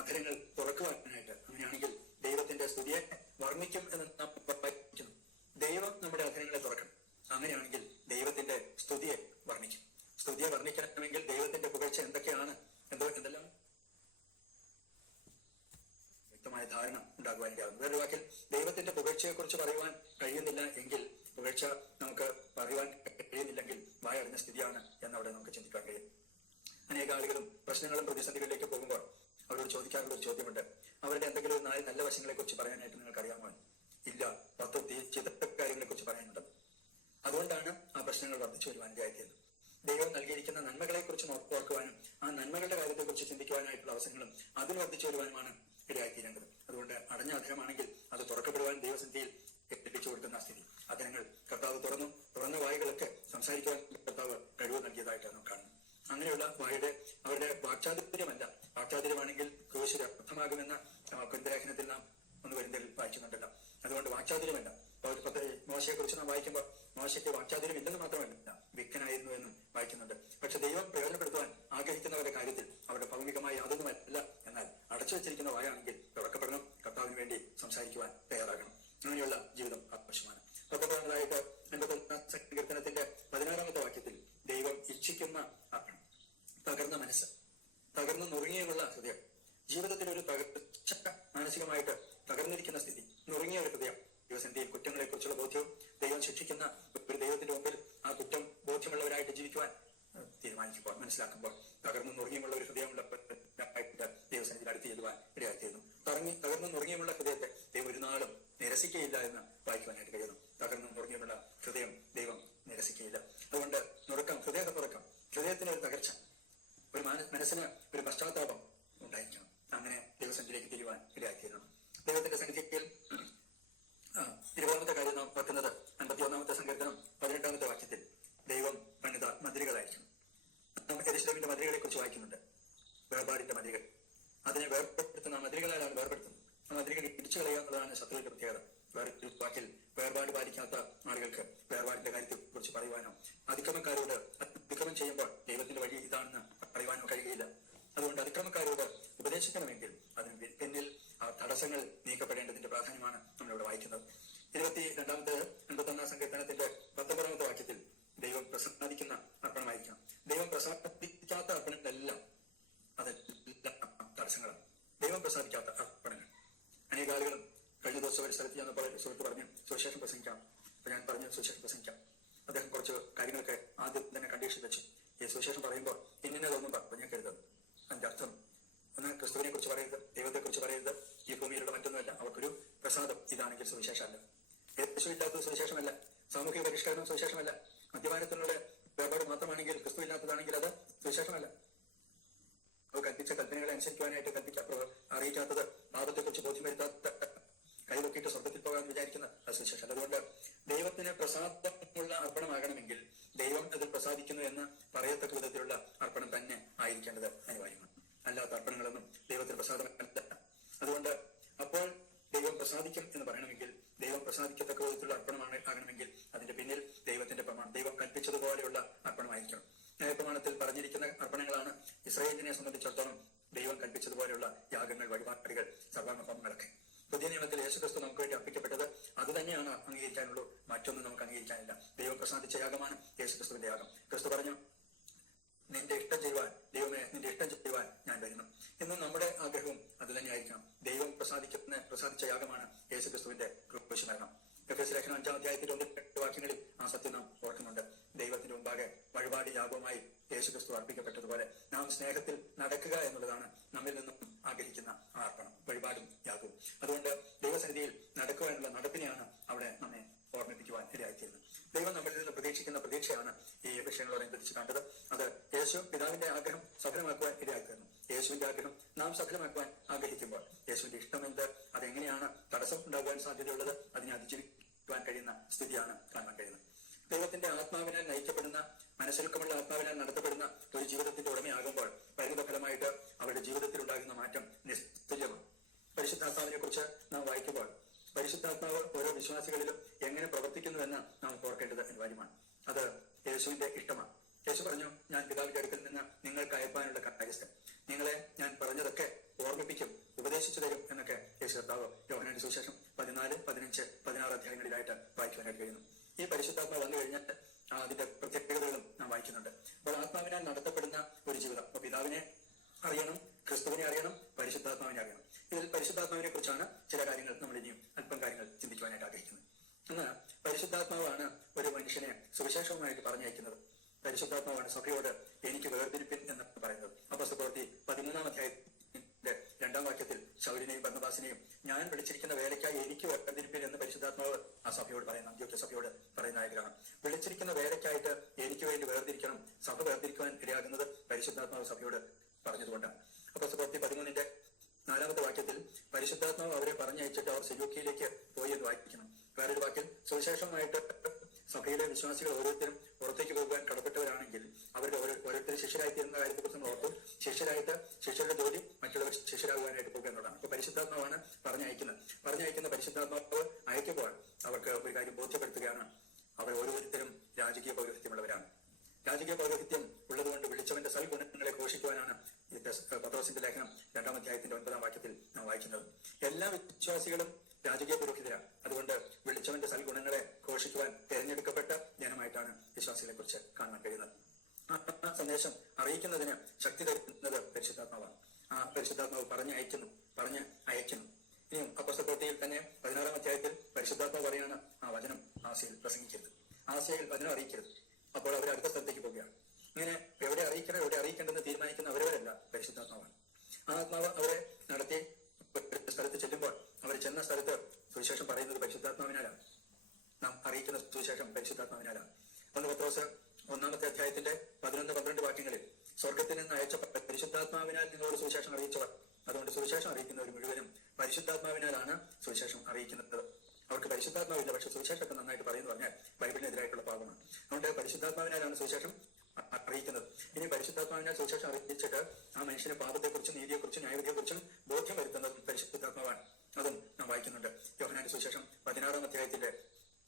അധരങ്ങൾ തുറക്കുവാനായിട്ട്, അങ്ങനെയാണെങ്കിൽ ദൈവത്തിന്റെ സ്തുതിയെ വർണ്ണിക്കും എന്ന് നാം വായിക്കുന്നു. ദൈവം നമ്മുടെ അധരങ്ങളെ തുറക്കണം. അങ്ങനെയാണെങ്കിൽ ദൈവത്തിന്റെ സ്തുതിയെ വർണ്ണിക്കും. സ്തുതിയെ വർണ്ണിക്കണമെങ്കിൽ ദൈവത്തിന്റെ പുകഴ്ച എന്തെല്ലാം വ്യക്തമായ ധാരണ ഉണ്ടാകുവാനിടയാകും. വേറൊരു വാക്കിൽ, ദൈവത്തിന്റെ പുകഴ്ചയെ കുറിച്ച് പറയുവാൻ കഴിയുന്നില്ല എങ്കിൽ, പുകഴ്ച നമുക്ക് പറയുവാൻ കഴിയുന്നില്ലെങ്കിൽ വായടഞ്ഞ സ്ഥിതിയാണ് എന്നവിടെ നമുക്ക് ചിന്തിക്കാൻ കഴിയും. അനേക ആളുകളും പ്രശ്നങ്ങളും പ്രതിസന്ധികളിലേക്ക് പോകുമ്പോൾ അവരോട് ചോദിക്കാറുള്ള ഒരു ചോദ്യമുണ്ട്, അവരുടെ എന്തെങ്കിലും 4 നല്ല വശങ്ങളെ കുറിച്ച് പറയാനായിട്ട് നിങ്ങൾക്ക് അറിയാമോ? ഇല്ല, 10 ചീത്ത കാര്യങ്ങളെ കുറിച്ച് പറയാനുണ്ട്. അതുകൊണ്ടാണ് ആ പ്രശ്നങ്ങൾ വർദ്ധിച്ചു വരുവാൻ ഇടയാക്കിയത്. ദൈവം നൽകിയിരിക്കുന്ന നന്മകളെ കുറിച്ച് ഓർക്കുവാനും ആ നന്മകളുടെ കാര്യത്തെ കുറിച്ച് ചിന്തിക്കുവാനായിട്ടുള്ള അവസരങ്ങളും അതിൽ വർദ്ധിച്ചു വരുവാനുമാണ് ഇടയാക്കിയിരുന്നത്. അതുകൊണ്ട് അടഞ്ഞ അധരമാണെങ്കിൽ അത് തുറക്കപ്പെടുവാൻ ദൈവസന്നിധിയിൽ എത്തിച്ചു കൊടുക്കുന്ന സ്ഥിതി. അധരങ്ങൾ കർത്താവ് തുറന്ന വായുകളൊക്കെ സംസാരിക്കുവാൻ കർത്താവ് കഴിവ് നൽകിയതായിട്ട് നാം കാണുന്നു. അങ്ങനെയുള്ള അവരുടെ വാക്ചാതുര്യമാണെങ്കിൽ ക്രൂശിൽ അർത്ഥമാകുമെന്ന കൊരിന്ത്യലേഖനത്തിൽ നാം 1 കൊരിന്ത്യരിൽ വായിക്കുന്നുണ്ടല്ലോ. അതുകൊണ്ട് വാക്ചാതുര്യമല്ല. മോശയെ കുറിച്ച് നാം വായിക്കുമ്പോൾ മോശയ്ക്ക് വാക്ചാതുര്യം ഇല്ലെന്ന് മാത്രമല്ല, വിക്കനായിരുന്നു എന്നും വായിക്കുന്നുണ്ട്. പക്ഷെ ദൈവം പ്രയോജനപ്പെടുത്തുവാൻ ആഗ്രഹിക്കുന്നവരുടെ കാര്യത്തിൽ അവരുടെ ഭൗമികമായി യാതൊന്നുമല്ല. എന്നാൽ അടച്ചു വെച്ചിരിക്കുന്ന വായാണെങ്കിൽ തുറക്കപ്പെടണം, കർത്താവിന് വേണ്ടി സംസാരിക്കുവാൻ തയ്യാറാകണം. അങ്ങനെയുള്ള ജീവിതം ആവശ്യമാണ്. 19 സങ്കീർത്തനത്തിന്റെ 16 വാക്യത്തിൽ ദൈവം ഇച്ഛിക്കുന്ന അർപ്പണം, തകർന്ന മനസ്സ്, തകർന്ന് നുറുങ്ങിയുള്ള ഹൃദയം. ജീവിതത്തിൽ ഒരു മാനസികമായിട്ട് തകർന്നിരിക്കുന്ന സ്ഥിതി, നുറുങ്ങിയ ഒരു ഹൃദയം, ദൈവസന്നിധിയിൽ കുറ്റങ്ങളെ കുറിച്ചുള്ള ബോധ്യവും ദൈവം ശിക്ഷിക്കുന്ന ഒരു ദൈവത്തിന്റെ മുമ്പിൽ ആ കുറ്റം ബോധ്യമുള്ളവരായിട്ട് ജീവിക്കുവാൻ തീരുമാനിക്കുമ്പോൾ, മനസ്സിലാക്കുമ്പോൾ തകർന്നു നുറുങ്ങിയുമുള്ള ഒരു ഹൃദയമുള്ള ദൈവസന്നിധിയിൽ അടുത്ത് ചെല്ലുവാൻ ഇടയാക്കിയിരുന്നു. തകർന്നു നുറുങ്ങിയുമുള്ള ഹൃദയത്തെ ദൈവം ഒരു നാളും നിരസിക്കുകയില്ല എന്ന് വായിക്കുവാനായിട്ട് കഴിയുന്നു. തകർന്നു നുറുങ്ങിയുമുള്ള ഹൃദയം ദൈവം നിരസിക്കുകയില്ല. അതുകൊണ്ട് ഹൃദയത്തുറക്കം, ഹൃദയത്തിന് ഒരു തകർച്ച, ഒരു മനസ്സിന് ഒരു പശ്ചാത്താപം ഉണ്ടായിരിക്കണം. അങ്ങനെ ദൈവസന്നിധിയിലേക്ക് തിരിയുവാൻ ഇടയാക്കിയിരുന്നു. ദൈവത്തിന്റെ സന്നിധിയിൽ 20 കാര്യം നാം വെക്കുന്നത് 51 സങ്കീർത്തനം 18 വാക്യത്തിൽ ദൈവം പണിത മതിലുകളായിരിക്കണം. നാം യെരൂശലേമിന്റെ മതിലുകളെ കുറിച്ച് വായിക്കുന്നുണ്ട്. വേർപാടിന്റെ മതിലുകൾ, അതിനെ വേർപെടുത്തുന്ന മതിലുകളാലാണ് വേർപെടുത്തുന്നത്. ആ മതിലുകൾ ഇടിച്ചു കളയുക എന്നുള്ളതാണ് ശത്രുവിന്റെ പ്രത്യേകത. വേറൊരു വാക്കിൽ, വേർപാട് പാലിക്കാത്ത ആളുകൾക്ക് വേർപാടിന്റെ കാര്യത്തെ കുറിച്ച് പറയുവാനോ അതിക്രമക്കാരോട് അതിക്രമം ചെയ്യുമ്പോൾ ദൈവത്തിന്റെ വഴി ഇതാണെന്ന് പറയുവാനോ കഴിയുകയില്ല. അതുകൊണ്ട് അതിക്രമക്കാരോട് ഉപദേശിക്കണമെങ്കിൽ അതിന് പിന്നിൽ ആ തടസ്സങ്ങൾ നീക്കപ്പെടേണ്ടതിന്റെ പ്രാധാന്യമാണ് നമ്മളിവിടെ വായിക്കുന്നത്. 52 സങ്കീർത്തനത്തിന്റെ 19 വാക്യത്തിൽ ദൈവം പ്രസാദിക്കുന്ന അർപ്പണമായിരിക്കണം. ദൈവം പ്രസാദിക്കാത്ത അർപ്പണങ്ങളെല്ലാം അതെല്ലാം തടസ്സങ്ങളാണ്. ദൈവം പ്രസാദിക്കാത്ത അർപ്പണങ്ങൾ. അനേക ആളുകളും കഴിഞ്ഞ ദിവസം ഒരു സ്ഥലത്ത് ഞാൻ സുഹൃത്ത് പറഞ്ഞു സുവിശേഷം പ്രസംഗിക്കാം. അപ്പൊ ഞാൻ പറഞ്ഞു സുവിശേഷം പ്രസംഗിക്കാം. അദ്ദേഹം കുറച്ച് കാര്യങ്ങളൊക്കെ ആദ്യം തന്നെ കണ്ടീഷൻ വെച്ചു. ഈ സുവിശേഷം പറയുമ്പോൾ ഇന്നതൊന്നും പറഞ്ഞേക്കരുത്. അതിന്റെ അർത്ഥം, ഒന്ന് ക്രിസ്തുവിനെ കുറിച്ച് പറയരുത്, ദൈവത്തെ കുറിച്ച് പറയരുത്, ഈ ഭൂമിയിലുള്ള മറ്റൊന്നുമല്ല. അവർക്കൊരു പ്രസാദം ഇതാണെങ്കിൽ സുവിശേഷമല്ല. യേശുവില്ലാത്തത് സുവിശേഷമല്ല. സാമൂഹിക പരിഷ്കരണം സുവിശേഷമല്ല. മദ്യപാനത്തിനുള്ള വേർപാട് മാത്രമാണെങ്കിൽ, ക്രിസ്തു ഇല്ലാത്തതാണെങ്കിൽ അത് സുവിശേഷമല്ല. അവർ കൽപ്പിച്ച കൽപ്പനകളെ അനുസരിക്കുവാനായിട്ട് അറിയിക്കാത്തത്, പാപത്തെക്കുറിച്ച് ബോധ്യം വരുത്താത്ത, കൈതൊക്കിയിട്ട് സ്വർഗത്തിൽ പോകാൻ വിചാരിക്കുന്ന അത് സുവിശേഷം. അതുകൊണ്ട് ദൈവത്തിന് പ്രസാദമുള്ള അർപ്പണമാകണമെങ്കിൽ, ദൈവം അതിൽ പ്രസാദിക്കുന്ന പ്രസാദിക്കുന്നു എന്ന് പറയത്തക്ക വിധത്തിലുള്ള അർപ്പണം തന്നെ ആയിരിക്കേണ്ടത് അനിവാര്യമാണ്. അല്ലാത്ത അർപ്പണങ്ങളൊന്നും ദൈവത്തിന് പ്രസാദമല്ല. അതുകൊണ്ട് അപ്പോൾ ദൈവം പ്രസാദിക്കും എന്ന് പറയണമെങ്കിൽ, ദൈവം പ്രസാദിക്കത്തക്ക വിധത്തിലുള്ള അർപ്പണമാണ് ആകണമെങ്കിൽ അതിന്റെ പിന്നിൽ ദൈവത്തിന്റെ പ്രമാണം, ദൈവം കൽപ്പിച്ചതുപോലെയുള്ള അർപ്പണമായിരിക്കണം. ന്യായപ്രമാണത്തിൽ പറഞ്ഞിരിക്കുന്ന അർപ്പണങ്ങളാണ് ഇസ്രായേലിനെ സംബന്ധിച്ചിടത്തോളം ദൈവം കൽപ്പിച്ചതുപോലെയുള്ള യാഗങ്ങൾ, വഴിപാടുകൾ, സർവ്വാംഗഹോമങ്ങളൊക്കെ. പുതിയ നിയമത്തിൽ യേശുക്രിസ്തു നമുക്ക് വേണ്ടി അർപ്പിക്കപ്പെട്ടത് അത് തന്നെയാണ് അംഗീകരിക്കാനുള്ളൂ. മറ്റൊന്നും നമുക്ക് അംഗീകരിക്കാനില്ല. ദൈവം പ്രസാദിച്ച യാഗമാണ് യേശുക്രിസ്തുവിന്റെ യാഗം. ക്രിസ്തു പറഞ്ഞു, നിന്റെ ഇഷ്ടം ചെയ്യുവാൻ, ദൈവമേ നിന്റെ ഇഷ്ടം ചെയ്യുവാൻ ഞാൻ വരുന്നു. ഇന്ന് നമ്മുടെ ആഗ്രഹവും അത് തന്നെയായിരിക്കണം. ദൈവം പ്രസാദിച്ച യാഗമാണ് യേശുക്രിസ്തുവിന്റെ ക്രൂശുമരണം. എഫേസ്യ ലേഖനം 5-ാം അധ്യായത്തിൽ 1-2 വാക്യങ്ങളിൽ ആ സത്യം നാം ഓർക്കുന്നുണ്ട്. ദൈവത്തിന്റെ മുമ്പാകെ വഴിപാട് യാഗവുമായി യേശുക്രിസ്തു അർപ്പിക്കപ്പെട്ടതുപോലെ നാം സ്നേഹത്തിൽ നടക്കുക എന്നുള്ളതാണ് നമ്മിൽ നിന്നും ആഗ്രഹിക്കുന്ന ആ അർപ്പണം, വഴിപാടും യാഗവും. അതുകൊണ്ട് ദൈവസന്നിധിയിൽ നടക്കുവാനുള്ള നടപ്പിനെയാണ് അവിടെ നമ്മെ ഓർമ്മിപ്പിക്കുവാൻ ഇടയായിത്തീരുന്നത്. ദൈവം നമ്മിൽ നിന്ന് പ്രതീക്ഷിക്കുന്ന പ്രതീക്ഷയാണ് ഈ വിഷയങ്ങളോടനുബന്ധിച്ച് കണ്ടത്. അത് യേശു പിതാവിന്റെ ആഗ്രഹം സഫലമാക്കുവാൻ ഇടയായിത്തീർന്നു. യേശുവിന്റെ ആഗ്രഹം നാം സഫലമാക്കുവാൻ ആഗ്രഹിക്കുമ്പോൾ യേശുവിന്റെ ഇഷ്ടമെന്ത്, അതെങ്ങനെയാണ് തടസ്സം ഉണ്ടാകുവാൻ സാധ്യതയുള്ളത്, അതിനെ അതിജീവിക്കുവാൻ കഴിയുന്ന സ്ഥിതിയാണ് കാണാൻ കഴിയുന്നത്. ദൈവത്തിന്റെ ആത്മാവിനാൽ നയിക്കപ്പെടുന്ന, മനസ്സൊരുക്കമുള്ള ആത്മാവിനാൽ നടത്തപ്പെടുന്ന ഒരു ജീവിതത്തിന്റെ ഉടമയാകുമ്പോൾ പരിണിത ഫലമായിട്ട് അവരുടെ ജീവിതത്തിൽ ഉണ്ടാകുന്ന മാറ്റം നിസ്തുല്യമാണ്. പരിശുദ്ധാത്മാവിനെ കുറിച്ച് നാം വായിക്കുമ്പോൾ പരിശുദ്ധാത്മാവ് ഓരോ വിശ്വാസികളിലും എങ്ങനെ പ്രവർത്തിക്കുന്നുവെന്ന് നാം ഓർക്കേണ്ടത് അനിവാര്യമാണ്. അത് യേശുവിന്റെ ഇഷ്ടമാണ്. യേശു പറഞ്ഞു, ഞാൻ പിതാവിന്റെ അടുക്കൽ നിന്ന് നിങ്ങൾക്ക് അയപ്പാനുള്ള കാര്യസ്ഥൻ, നിങ്ങളെ ഞാൻ പറഞ്ഞതൊക്കെ ഓർമ്മിപ്പിക്കും, ഉപദേശിച്ചു തരും എന്നൊക്കെ യേശു കർത്താവ് യോഹന്നാന്റെ സുവിശേഷം 14, 15, 16 അധ്യായങ്ങളിലായിട്ട് വായിക്കുവാനായിട്ട് കഴിയുന്നു. ഈ പരിശുദ്ധാത്മാവ് വന്നു കഴിഞ്ഞാൽ അതിന്റെ പ്രത്യേകതകളും നാം വായിക്കുന്നുണ്ട്. അപ്പോൾ ആത്മാവിനാൽ നടത്തപ്പെടുന്ന ഒരു ജീവിതം, അപ്പൊ പിതാവിനെ അറിയണം, ക്രിസ്തുവിനെ അറിയണം, പരിശുദ്ധാത്മാവിനെ അറിയണം. ഇതിൽ പരിശുദ്ധാത്മാവിനെ കുറിച്ചാണ് ചില കാര്യങ്ങൾ നമ്മൾ ഇനിയും അല്പം കാര്യങ്ങൾ ചിന്തിക്കുവാനായിട്ട് ആഗ്രഹിക്കുന്നത്. എന്നാൽ പരിശുദ്ധാത്മാവാണ് ഒരു മനുഷ്യനെ സുവിശേഷവുമായിട്ട് പറഞ്ഞയക്കുന്നത്. പരിശുദ്ധാത്മാവാണ് സഭയോട് എനിക്ക് വേർതിരിപ്പിൻ എന്ന് പറയുന്നത്. അപ്പോസ്തലപ്രവൃത്തി 13-ാം അധ്യായത്തിന്റെ 2-ാം വാക്യത്തിൽ ശൗലിനെയും ബർന്നബാസിനെയും ഞാൻ വിളിച്ചിരിക്കുന്ന വേലയ്ക്കായി എനിക്ക് വേർതിരിപ്പിൻ എന്ന് പരിശുദ്ധാത്മാവ് ആ സഭയോട് പറയുന്ന, അന്ത്യോക്യ സഭയോട് പറയുന്നതായിട്ടാണ്. വിളിച്ചിരിക്കുന്ന വേലയ്ക്കായിട്ട് എനിക്ക് വേണ്ടി വേർതിരിക്കണം. സഭ വേർതിരിക്കുവാൻ ഇടയാകുന്നത് പരിശുദ്ധാത്മാവ് സഭയോട് പറഞ്ഞതുകൊണ്ടാണ്. അപ്പോസ്തലപ്രവൃത്തി 13-ന്റെ 4-ാമത്തെ വാക്യത്തിൽ പരിശുദ്ധാത്മാവ് അവരെ പറഞ്ഞയച്ചിട്ട് അവർ സെലൂക്കിയിലേക്ക് പോയി എന്ന് വായിക്കുന്നു. വേറൊരു വാക്യം, സുവിശേഷമായിട്ട് സഭയിലെ വിശ്വാസികൾ ഓരോരുത്തരും പുറത്തേക്ക് പോകുവാൻ കടപ്പെട്ടവരാണെങ്കിൽ അവരുടെ ഓരോരുത്തരും ശിഷ്യരായിത്തീരുന്ന കാര്യത്തെക്കുറിച്ച് നമ്മൾ ഓർത്തു. ശിഷ്യരുടെ ജോലി മറ്റുള്ളവർ ശിഷ്യരാകുവാനായിട്ട് പോകുക എന്നുള്ളതാണ്. അപ്പൊ പരിശുദ്ധാത്മാവാണ് പറഞ്ഞയക്കുന്ന പരിശുദ്ധാത്മാവ് അയക്കുമ്പോൾ അവർക്ക് ഒരു കാര്യം ബോധ്യപ്പെടുത്തുകയാണ്, അവർ ഓരോരുത്തരും രാജകീയ പൗരോഹിത്യമുള്ളവരാണ്. രാജകീയ പൗരോഹിത്യം ഉള്ളതുകൊണ്ട് വിളിച്ചവന്റെ സൽഗുണങ്ങളെ ഘോഷിക്കുവാനാണ് പത്രോസിന്റെ ലേഖനം 2-ാം അധ്യായത്തിന്റെ 9-ാം വാക്യത്തിൽ നാം വായിക്കുന്നത്. എല്ലാ വിശ്വാസികളും രാജകീയ പുരോഹിതരാണ്. അതുകൊണ്ട് വിളിച്ചവന്റെ സൽഗുണങ്ങളെ ഘോഷിക്കുവാൻ തിരഞ്ഞെടുക്കപ്പെട്ട ജനമായിട്ടാണ് വിശ്വാസികളെ കുറിച്ച് കാണാൻ കഴിയുന്നത്. ആ സന്ദേശം അറിയിക്കുന്നതിന് ശക്തി തരുന്നത് പരിശുദ്ധാത്മാവാണ്. ആ പരിശുദ്ധാത്മാവ് പറഞ്ഞ് അയക്കുന്നു. ഇനിയും അപ്പോസ്തലപ്രവൃത്തിയിൽ തന്നെ 16-ാം അധ്യായത്തിൽ പരിശുദ്ധാത്മാവ് പറയാണ്, ആ വചനം ആസിയയിൽ പ്രസംഗിക്കരുത്, ആസിയയിൽ വചനം അറിയിക്കരുത്. അപ്പോൾ അവർ അടുത്ത സ്ഥലത്തേക്ക് പോവുകയാണ്. ഇങ്ങനെ എവിടെ അറിയിക്കേണ്ടെന്ന് തീരുമാനിക്കുന്ന അവരവരല്ല, പരിശുദ്ധാത്മാവാണ്. ആ ആത്മാവ് അവരെ നടത്തി സ്ഥലത്ത് ചെല്ലുമ്പോൾ അവർ ചെന്ന സ്ഥലത്ത് സുവിശേഷം പറയുന്നത് പരിശുദ്ധാത്മാവിനാലാണ്. നാം അറിയിക്കുന്ന സുവിശേഷം പരിശുദ്ധാത്മാവിനാലാണ്. 1 പത്രോസ് 1-ാമത്തെ അധ്യായത്തിന്റെ 11-12 വാക്യങ്ങളിൽ സ്വർഗത്തിൽ നിന്ന് അയച്ച പരിശുദ്ധാത്മാവിനാൽ നിങ്ങളോട് സുവിശേഷം അറിയിച്ചവർ. അതുകൊണ്ട് സുവിശേഷം അറിയിക്കുന്നവർ മുഴുവനും പരിശുദ്ധാത്മാവിനാലാണ് സുവിശേഷം അറിയിക്കുന്നത്. അവർക്ക് പരിശുദ്ധാത്മാവില്ല, പക്ഷെ സുവിശേഷമൊക്കെ നന്നായിട്ട് പറയുന്നു പറഞ്ഞാൽ ബൈബിളിനെതിരായിട്ടുള്ള പാപമാണ്. അതുകൊണ്ട് പരിശുദ്ധാത്മാവിനാലാണ് സുവിശേഷം അറിയിക്കുന്നത്. ഇനി പരിശുദ്ധാത്മാവിനാൽ സുവിശേഷം അറിയിച്ചിട്ട് ആ മനുഷ്യന് പാപത്തെക്കുറിച്ചും നീതിയെക്കുറിച്ചും ന്യായവിധിയെക്കുറിച്ചും ബോധ്യം വരുത്തുന്നതും പരിശുദ്ധാത്മാവാണ്. അതും നാം വായിക്കുന്നുണ്ട്. യോഹന്നാന്റെ സുവിശേഷം 16-ാം അധ്യായത്തിന്റെ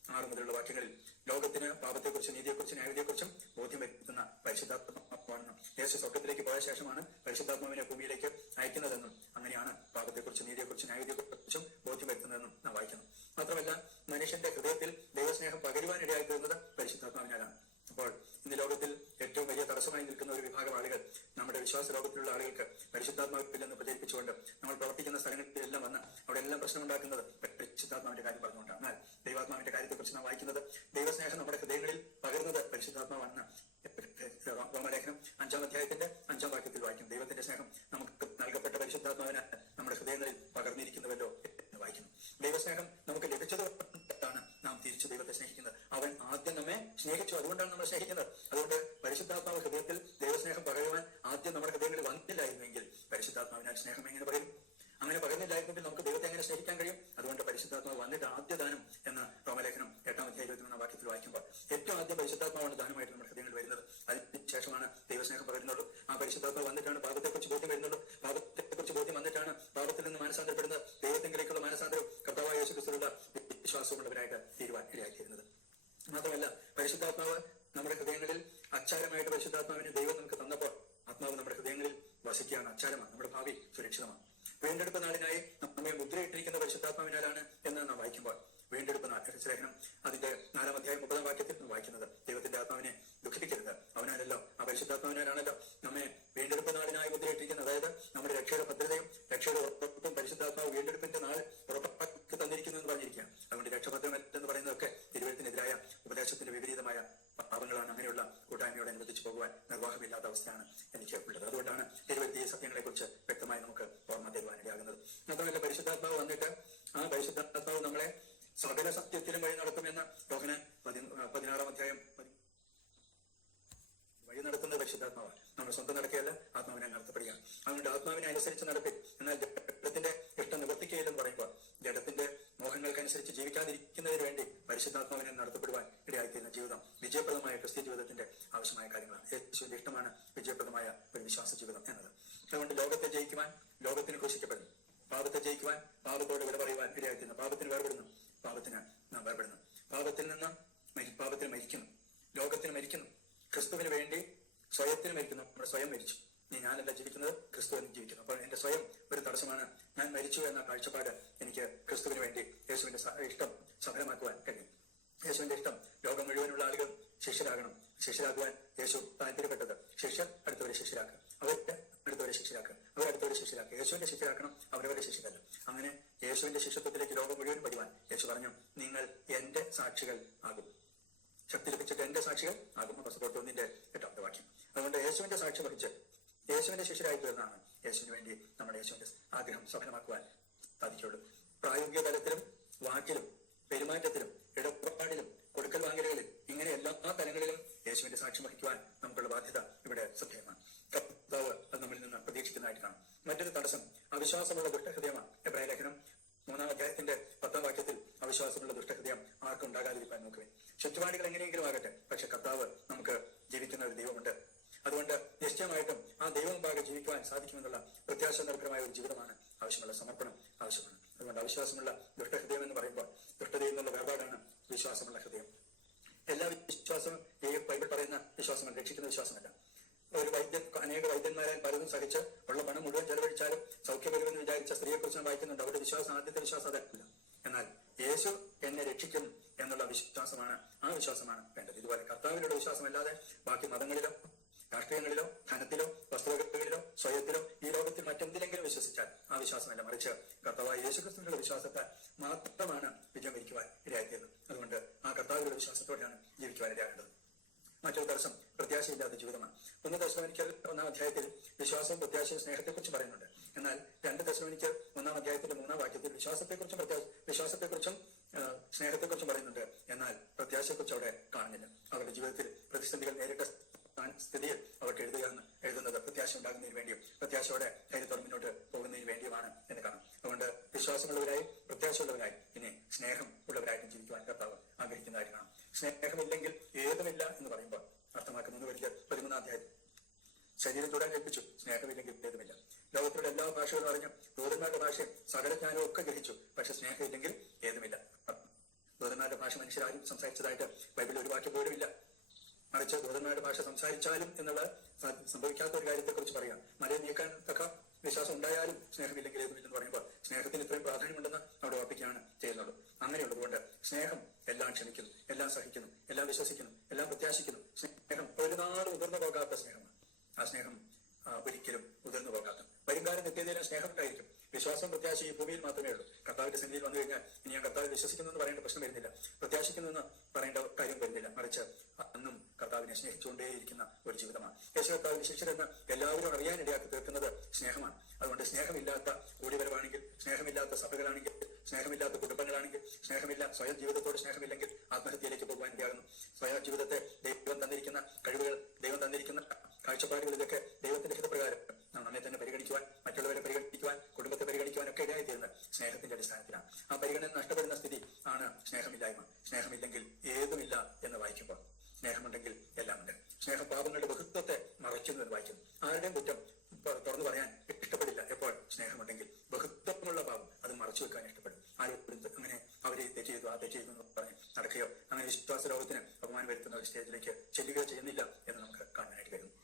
6 മുതലുള്ള വാക്യങ്ങളിൽ ലോകത്തിന് പാപത്തെക്കുറിച്ചും നീതിയെക്കുറിച്ചും ന്യായവിധിയെക്കുറിച്ചും ബോധ്യം വരുത്തുന്ന പരിശുദ്ധാത്മാവാണെന്നും യേശു സ്വർഗത്തിലേക്ക് പോയ ശേഷമാണ് പരിശുദ്ധാത്മാവിനെ ഭൂമിയിലേക്ക് അയക്കുന്നതെന്നും അങ്ങനെയാണ് പാപത്തെക്കുറിച്ചും നീതിയെക്കുറിച്ചും ന്യായവിധിയെക്കുറിച്ചും ബോധ്യം വരുത്തുന്നതെന്നും നാം വായിക്കുന്നു. മാത്രമല്ല മനുഷ്യന്റെ ഹൃദയത്തിൽ ദൈവസ്നേഹം പകരുവാനിടയായി തീർന്നത് പരിശുദ്ധാത്മാവിനാലാണ്. അപ്പോൾ ഇന്ന് ലോകത്തിൽ ഏറ്റവും വലിയ തടസ്സമായി നിൽക്കുന്ന ഒരു വിഭാഗം ആളുകൾ നമ്മുടെ വിശ്വാസ ലോകത്തിലുള്ള ആളുകൾക്ക് പരിശുദ്ധാത്മാവില്ലെന്ന് പ്രചരിപ്പിച്ചുകൊണ്ട് നമ്മൾ പ്രവർത്തിക്കുന്ന സ്ഥലങ്ങളിലെല്ലാം വന്ന് അവിടെ എല്ലാം പ്രശ്നമുണ്ടാക്കുന്നത് പരിശുദ്ധാത്മാവിന്റെ കാര്യം പറഞ്ഞുകൊണ്ടാണ്. എന്നാൽ ദൈവാത്മാവിന്റെ കാര്യത്തെക്കുറിച്ച് നാം വായിക്കുന്നത് ദൈവസ്നേഹം നമ്മുടെ ഹൃദയങ്ങളിൽ പകരുന്നത് പരിശുദ്ധാത്മാവാണെന്ന് റോമാലേഖനം 5-ാം അധ്യായത്തിന്റെ 5-ാം വാക്യത്തിൽ വായിക്കും. ദൈവത്തിന്റെ സ്നേഹം നമുക്ക് നൽകപ്പെട്ട പരിശുദ്ധാത്മാവിന് നമ്മുടെ ഹൃദയങ്ങളിൽ പകർന്നിരിക്കുന്നുവല്ലോ എന്ന് വായിക്കുന്നു. ദൈവസ്നേഹം നമുക്ക് ലഭിച്ചതുകൊണ്ടാണ് നാം തിരിച്ചു ദൈവത്തെ സ്നേഹിക്കുന്നത്. അവൻ ആദ്യം നമ്മെ സ്നേഹിച്ചു, അതുകൊണ്ടാണ് നമ്മൾ സ്നേഹിക്കുന്നത്. അതുകൊണ്ട് പരിശുദ്ധാത്മാവ് ഹൃദയത്തിൽ ദൈവസ്നേഹം പകരുവാൻ ആദ്യം നമ്മുടെ ഹൃദയങ്ങളിൽ വന്നില്ലായിരുന്നെങ്കിൽ പരിശുദ്ധാത്മാവിനാൽ സ്നേഹം എങ്ങനെ പകരും? അങ്ങനെ പകർന്നില്ലായിരുന്നെങ്കിൽ നമുക്ക് ദൈവത്തെ എങ്ങനെ സ്നേഹിക്കാൻ കഴിയും? അതുകൊണ്ട് പരിശുദ്ധാത്മാവ് വന്നിട്ട് ആദ്യ ദാനം എന്ന് റോമാലേഖനം 8-ാം അധ്യായം 21-ാം വാക്യത്തിൽ വായിക്കുമ്പോൾ ഏറ്റവും ആദ്യം പരിശുദ്ധാത്മാവാണ് ദാനമായിട്ട് നമ്മുടെ ഹൃദയങ്ങളിൽ വരുന്നത്. പരിശുദ്ധാത്മാവ് വന്നിട്ടാണ് പാപത്തെക്കുറിച്ച് ബോധ്യം വരുന്നുള്ളൂ. പാപത്തെക്കുറിച്ച് ബോധ്യം വന്നിട്ടാണ് പാപത്തിൽ നിന്ന് മാനസാന്തരപ്പെടുന്നത്. ദൈവത്തിങ്കിലേക്കുള്ള മാനസാന്തരവും കർത്താവായ യേശുക്രിസ്തുവിലുള്ള വിശ്വാസമുള്ളവരായിട്ട് തീരുവാൻ ഇടയാക്കിയിരുന്നത്. മാത്രമല്ല, പരിശുദ്ധാത്മാവ് നമ്മുടെ ഹൃദയങ്ങളിൽ അച്ചാരമായിട്ട് പരിശുദ്ധാത്മാവിനെ ദൈവം നമുക്ക് തന്നപ്പോൾ ആത്മാവ് നമ്മുടെ ഹൃദയങ്ങളിൽ വസിക്കുകയാണ്, അച്ചാരമാണ്, നമ്മുടെ ഭാവി സുരക്ഷിതമാണ്. വീണ്ടെടുപ്പ് നാളിനായി നമ്മെ മുദ്രയിട്ടിരിക്കുന്ന പരിശുദ്ധാത്മാവിനാലാണ് എന്ന് നാം വായിക്കുമ്പോൾ, വീണ്ടെടുപ്പ് നാൾ ലേഖനം അതിന്റെ 4-ാം അധ്യായം 30-ാം വാക്യത്തിൽ വായിക്കുന്നത്, ദൈവത്തിന്റെ ആത്മാവിനെ ദുഃഖിപ്പിക്കരുത്, അവനാണല്ലോ, ആ പരിശുദ്ധാത്മാവിനാണല്ലോ നമ്മെ വീണ്ടെടുപ്പ് നാളിനായി മുദ്രയിട്ടിരിക്കുന്നത്. അതായത് നമ്മുടെ രക്ഷയുടെ ഭദ്രതയും രക്ഷയുടെ ഉറപ്പും പരിശുദ്ധാത്മാവ് വീണ്ടെടുപ്പിന്റെ നാൾ ഉറപ്പാക്കി തന്നിരിക്കുന്നു എന്ന് പറഞ്ഞിരിക്കുകയാണ്. അതുകൊണ്ട് രക്ഷഭദ്രമെന്ന് പറയുന്നതൊക്കെ തിരുവഴുത്തിനെതിരായ ഉപദേശത്തിന്റെ വിപരീതമായ പാപങ്ങളാണ്. അങ്ങനെയുള്ള കൂട്ടായ്മയോടനുബന്ധിച്ച് പോകുവാൻ നിർവാഹമില്ലാത്ത അവസ്ഥയാണ് എനിക്ക് ഉള്ളത്. അതുകൊണ്ടാണ് തിരുവഴുത്തി സത്യങ്ങളെ കുറിച്ച് വ്യക്തമായി നമുക്ക് ഓർമ്മ തരുവാനിടയാകുന്നത്. മാത്രമല്ല, പരിശുദ്ധാത്മാവ് വന്നിട്ട് ആ പരിശുദ്ധാത്മാവ് നമ്മളെ സകല സത്യത്തിലും വഴി നടത്തുമെന്ന് യോഹന്നാൻ 16-ാം അധ്യായം വഴി നടത്തുന്നത് പരിശുദ്ധാത്മാവാണ്. നമ്മൾ സ്വന്തം നടക്കുകയല്ല, ആത്മാവിനെ നടത്തപ്പെടുകയാണ്. അതുകൊണ്ട് ആത്മാവിനെ അനുസരിച്ച് നടപ്പിൽ, എന്നാൽ ജഡത്തിന്റെ ഇഷ്ടം നിവർത്തിക്കുകയില്ലെന്ന് പറയുമ്പോൾ ജഡത്തിന്റെ മോഹങ്ങൾക്കനുസരിച്ച് ജീവിക്കാതിരിക്കുന്നതിന് വേണ്ടി പരിശുദ്ധാത്മാവിനെ നടത്തപ്പെടുവാൻ ഇടയായിത്തീരുന്ന ജീവിതം വിജയപ്രദമായ ക്രിസ്ത്യ ജീവിതത്തിന്റെ ആവശ്യമായ കാര്യങ്ങളാണ്. യേശുവിന്റെ ഇഷ്ടമാണ് വിജയപ്രദമായ ഒരു വിശ്വാസ ജീവിതം എന്നത്. അതുകൊണ്ട് ലോകത്തെ ജയിക്കുവാൻ ലോകത്തിന് ക്രൂശിക്കപ്പെടുന്നു, പാപത്തെ ജയിക്കുവാൻ പാപത്തോട് വിട പറയുവാൻ ഇടയായിത്തീരുന്നു, പാപത്തിന് വേർപെടുന്നു, പാപത്തിന് നാം വേർപെടുന്നു, പാപത്തിൽ നിന്ന് പാപത്തിന് മരിക്കുന്നു, ലോകത്തിന് മരിക്കുന്നു, ക്രിസ്തുവിന് വേണ്ടി സ്വയത്തിന് മരിക്കുന്നു. നമ്മുടെ സ്വയം മരിച്ചു. ഞാനല്ല ജീവിക്കുന്നത്, ക്രിസ്തുവിന് ജീവിക്കുന്നു. അപ്പോൾ എന്റെ സ്വയം ഒരു തടസ്സമാണ്. ഞാൻ മരിച്ചു എന്ന കാഴ്ചപ്പാട് എനിക്ക് ക്രിസ്തുവിന് വേണ്ടി യേശുവിന്റെ ഇഷ്ടം സഫലമാക്കുവാൻ കഴിയും. യേശുവിന്റെ ഇഷ്ടം ലോകം മുഴുവനുള്ള ആളുകൾ ശിഷ്യരാകണം. ശിഷ്യരാക്കുവാൻ യേശു താല്പര്യപ്പെട്ടത് ശിഷ്യർ അടുത്തവരെ ശിഷ്യരാക്കുക, അവരുടെ അടുത്തവരെ ശിഷ്യരാക്കുക, അവരടുത്തവരെ ശിഷ്യരാക്കുക. യേശുവിന്റെ ശിഷ്യരാക്കണം, അവരവരെ ശിഷ്യരല്ല. അങ്ങനെ യേശുവിന്റെ ശിഷ്യത്വത്തിലേക്ക് ലോകം മുഴുവൻ വരുവാൻ യേശു പറഞ്ഞു, നിങ്ങൾ എന്റെ സാക്ഷികൾ ആകും. ശക്തി ലഭിച്ചിട്ട് എന്റെ സാക്ഷികൾ ആകും. അപ്പോസ്തലപ്രവൃത്തി 1:8 വാക്യം. അതുകൊണ്ട് യേശുവിന്റെ സാക്ഷി വഹിച്ച് യേശുവിന്റെ ശിഷ്യരായി തീർന്നാണ് യേശുവിന് വേണ്ടി നമ്മുടെ യേശുവിന്റെ ആഗ്രഹം സഫലമാക്കുവാൻ സാധിക്കുള്ളൂ. പ്രായോഗിക തലത്തിലും വാക്കിലും പെരുമാറ്റത്തിലും ഇടപാടിലും കൊടുക്കൽ വാങ്ങലുകളിൽ ഇങ്ങനെ എല്ലാ തലങ്ങളിലും യേശുവിന്റെ സാക്ഷ്യം വഹിക്കുവാൻ നമുക്കുള്ള ബാധ്യത ഇവിടെ ശ്രദ്ധേയമാണ്. കർത്താവ് അത് നമ്മളിൽ നിന്ന് പ്രതീക്ഷിക്കുന്നതായിട്ട് കാണാം. മറ്റൊരു തടസ്സം അവിശ്വാസമുള്ള ദുഷ്ടഹൃദയമാണ്. എബ്രായ ലേഖനം 3-ാം അധ്യായത്തിന്റെ 10-ാം വാക്യത്തിൽ അവിശ്വാസമുള്ള ദുഷ്ടഹൃദയം ആർക്കും ഉണ്ടാകാതിരിക്കാൻ നോക്കുവേ. ചുറ്റുപാടുകൾ എങ്ങനെയെങ്കിലും ആകട്ടെ, പക്ഷെ കർത്താവ് നമുക്ക് ജീവിക്കുന്ന ഒരു ദൈവമുണ്ട്. അതുകൊണ്ട് നിശ്ചയമായിട്ടും ആ ദൈവമുമ്പാകെ ജീവിക്കുവാൻ സാധിക്കുമെന്നുള്ള പ്രത്യാശ നിർഭരമായ ഒരു ജീവിതമാണ് ആവശ്യമുള്ള, സമർപ്പണം ആവശ്യമാണ്. അതുകൊണ്ട് അവിശ്വാസമുള്ള ദുഷ്ടഹൃദയം എന്ന് പറയുമ്പോൾ ദുഷ്ടതയിൽ നിന്നുള്ള വേർപാടാണ് വിശ്വാസമുള്ള ഹൃദയം. എല്ലാ വിശ്വാസവും ഈ ബൈബിൾ പറയുന്ന വിശ്വാസമാണ്, രക്ഷിക്കുന്ന വിശ്വാസമല്ല. ഒരു അനേക വൈദ്യന്മാരാൽ പലതും സഹിച്ച് ഉള്ള പണം മുഴുവൻ ചെലവഴിച്ചാലും സൗഖ്യം വരുമെന്ന് വിചാരിച്ച സ്ത്രീയെക്കുറിച്ച് വായിക്കുന്നുണ്ട്. അവരുടെ വിശ്വാസം ആദ്യത്തെ വിശ്വാസം അതല്ല. എന്നാൽ യേശു എന്നെ രക്ഷിക്കും എന്നുള്ള വിശ്വാസമാണ്, ആ വിശ്വാസമാണ് വേണ്ടത്. ഇതുപോലെ കർത്താവിനുള്ള വിശ്വാസമല്ലാതെ ബാക്കി മതങ്ങളിലോ രാഷ്ട്രീയങ്ങളിലോ ധനത്തിലോ വസ്തുവകകളിലോ സ്വയത്തിലോ ഈ ലോകത്തിൽ മറ്റെന്തിലെങ്കിലും വിശ്വസിച്ചാൽ ആ വിശ്വാസമല്ല, മറിച്ച് കർത്താവായ യേശുക്രിസ്തുവിന്റെ വിശ്വാസത്താൽ മാത്രമാണ് വിജയം വരിക്കുവാൻ ഇടയാക്കിയത്. അതുകൊണ്ട് ആ കർത്താവിന്റെ വിശ്വാസത്തോടെയാണ് ജീവിക്കുവാൻ ഇടയാകേണ്ടത്. മറ്റൊരു തടസ്സം പ്രത്യാശയില്ലാത്ത ജീവിതമാണ്. 1 തെസ്സലോനിക്കർ 1-ാം അധ്യായത്തിൽ വിശ്വാസവും പ്രത്യാശയും സ്നേഹത്തെക്കുറിച്ച് പറയുന്നുണ്ട്. എന്നാൽ 2 തെസ്സലോനിക്കർ 1-ാം അധ്യായത്തിന്റെ 3-ാം വാക്യത്തിൽ വിശ്വാസത്തെക്കുറിച്ചും സ്നേഹത്തെക്കുറിച്ചും പറയുന്നുണ്ട്. എന്നാൽ പ്രത്യാശയെക്കുറിച്ച് അവിടെ കാണുന്നില്ല. അവരുടെ ജീവിതത്തിൽ പ്രതിസന്ധികൾ നേരിട്ട സ്ഥിതിയിൽ അവർക്ക് എഴുതുന്നത് പ്രത്യാശ ഉണ്ടാകുന്നതിന് വേണ്ടിയും പ്രത്യാശയോടെ ധൈര്യത്തോടെ മുന്നോട്ട് പോകുന്നതിന് വേണ്ടിയുമാണ് എന്ന് കാണാം. അതുകൊണ്ട് വിശ്വാസമുള്ളവരായി പ്രത്യാശയുള്ളവരായി പിന്നെ സ്നേഹം ഉള്ളവരായിട്ടും ജീവിക്കുവാൻ കർത്താവ് ആഗ്രഹിക്കുന്നതായിട്ട് കാണാം. സ്നേഹമില്ലെങ്കിൽ ഏതുമില്ല എന്ന് പറയുമ്പോൾ അർത്ഥമാക്കുന്നത് 13-ാം അധ്യായത്തിൽ ശരീരത്തോടെ ഏൽപ്പിച്ചു, സ്നേഹമില്ലെങ്കിൽ ഏതുമില്ല. ലോകത്തിലുള്ള എല്ലാ ഭാഷകളും അറിഞ്ഞു, ദൂതന്മാരുടെ ഭാഷയും സകല ജ്ഞാനവും ഒക്കെ ഗ്രഹിച്ചു, പക്ഷെ സ്നേഹമില്ലെങ്കിൽ ഏതുമില്ല. ദൂതന്മാരുടെ ഭാഷ മനുഷ്യരാരും സംസാരിച്ചതായിട്ട് ബൈബിളിൽ ഒരു വാക്യം പോലും ഇല്ല. മറിച്ച് ദൂതന്മാരുടെ ഭാഷ സംസാരിച്ചാലും എന്നുള്ള സംഭവിക്കാത്ത ഒരു കാര്യത്തെക്കുറിച്ച് പറയാം. മലയെ നീക്കാൻ തക്ക വിശ്വാസം ഉണ്ടായാലും സ്നേഹമില്ലെങ്കിൽ ഏതുമില്ലെന്ന് പറയുമ്പോൾ സ്നേഹത്തിന് ഇത്രയും പ്രാധാന്യമുണ്ടെന്ന് അവിടെ ഉറപ്പിക്കുകയാണ് ചെയ്യുന്നത്. അങ്ങനെയുള്ളതുകൊണ്ട് സ്നേഹം എല്ലാം ക്ഷമിക്കുന്നു, എല്ലാം സഹിക്കുന്നു, എല്ലാം വിശ്വസിക്കുന്നു, എല്ലാം പ്രത്യാശിക്കുന്നു. സ്നേഹം ഒരു നാട് ഉതിർന്നു പോകാത്ത സ്നേഹമാണ്. ആ സ്നേഹം ഒരിക്കലും ഉതിർന്നു പോകാത്ത വരുംകാലം നിത്യതയിലും സ്നേഹം ഉണ്ടായിരിക്കും. വിശ്വാസം പ്രത്യാശ ഈ ഭൂമിയിൽ മാത്രമേ ഉള്ളൂ. കർത്താവിന്റെ സന്നിധിയിൽ വന്നു കഴിഞ്ഞാൽ ഇനി ഞാൻ കർത്താവ് വിശ്വസിക്കുന്നു എന്ന് പറയേണ്ട പ്രശ്നം വരുന്നില്ല, പ്രത്യാശിക്കുന്നു എന്ന് പറയേണ്ട കാര്യം വരുന്നില്ല. മറിച്ച് അന്നും കർത്താവിനെ സ്നേഹിച്ചുകൊണ്ടേയിരിക്കുന്ന ഒരു ജീവിതമാണ്. യേശു കർത്താവിന്റെ ശിഷ്യരെന്ന് എല്ലാവരും അറിയാനിടയാക്കി തീർക്കുന്നത് സ്നേഹമാണ്. അതുകൊണ്ട് സ്നേഹമില്ലാത്ത കൂടിവരവാണെങ്കിൽ, സ്നേഹമില്ലാത്ത സഭകളാണെങ്കിൽ, സ്നേഹമില്ലാത്ത കുടുംബങ്ങളാണെങ്കിൽ, സ്വയം ജീവിതത്തോട് സ്നേഹമില്ലെങ്കിൽ ആത്മഹത്യയിലേക്ക് പോകുവാൻ ഇടയാകുന്നു. സ്വയം ജീവിതത്തെ ദൈവം തന്നിരിക്കുന്ന കഴിവുകൾ, ദൈവം തന്നിരിക്കുന്ന കാഴ്ചപ്പാടുകളിലൊക്കെ ദൈവത്തിന്റെ ഹിതപ്രകാരം നമ്മെ തന്നെ പരിഗണിക്കുവാൻ, മറ്റുള്ളവരെ പരിഗണിക്കുവാൻ, കുടുംബത്തെ പരിഗണിക്കുവാൻ ഒക്കെ ഇടയായിത്തീരുന്നത് സ്നേഹത്തിന്റെ അടിസ്ഥാനത്തിലാണ്. ആ പരിഗണന നഷ്ടപ്പെടുന്ന സ്ഥിതി ആണ് സ്നേഹമില്ലായ്മ. സ്നേഹമില്ലെങ്കിൽ ഏതുമില്ല എന്ന് വായിക്കുമ്പോൾ സ്നേഹമുണ്ടെങ്കിൽ എല്ലാമുണ്ട്. സ്നേഹം പാപങ്ങളുടെ ബഹുത്വത്തെ മറയ്ക്കുന്നു എന്ന് വായിക്കുന്നു. ആരുടെയും കുറ്റം തുറന്നു പറയാൻ ഇഷ്ടപ്പെടില്ല. എപ്പോൾ സ്നേഹമുണ്ടെങ്കിൽ ബഹുത്വമുള്ള പാപം അത് മറച്ചു വെക്കാൻ ഇഷ്ടപ്പെടും. ആരും അങ്ങനെ അവര് തെറ്റ് ചെയ്തു, ആ തെറ്റ് ചെയ്തു എന്ന് പറഞ്ഞ് നടക്കുകയോ അങ്ങനെ വിശ്വാസ ലോകത്തിന് അപമാനം വരുത്തുന്ന ഒരു സ്റ്റേജിലേക്ക് ചെല്ലുകയോ ചെയ്യുന്നില്ല എന്ന് നമുക്ക് കാണാനായിട്ട് കഴിയുന്നു.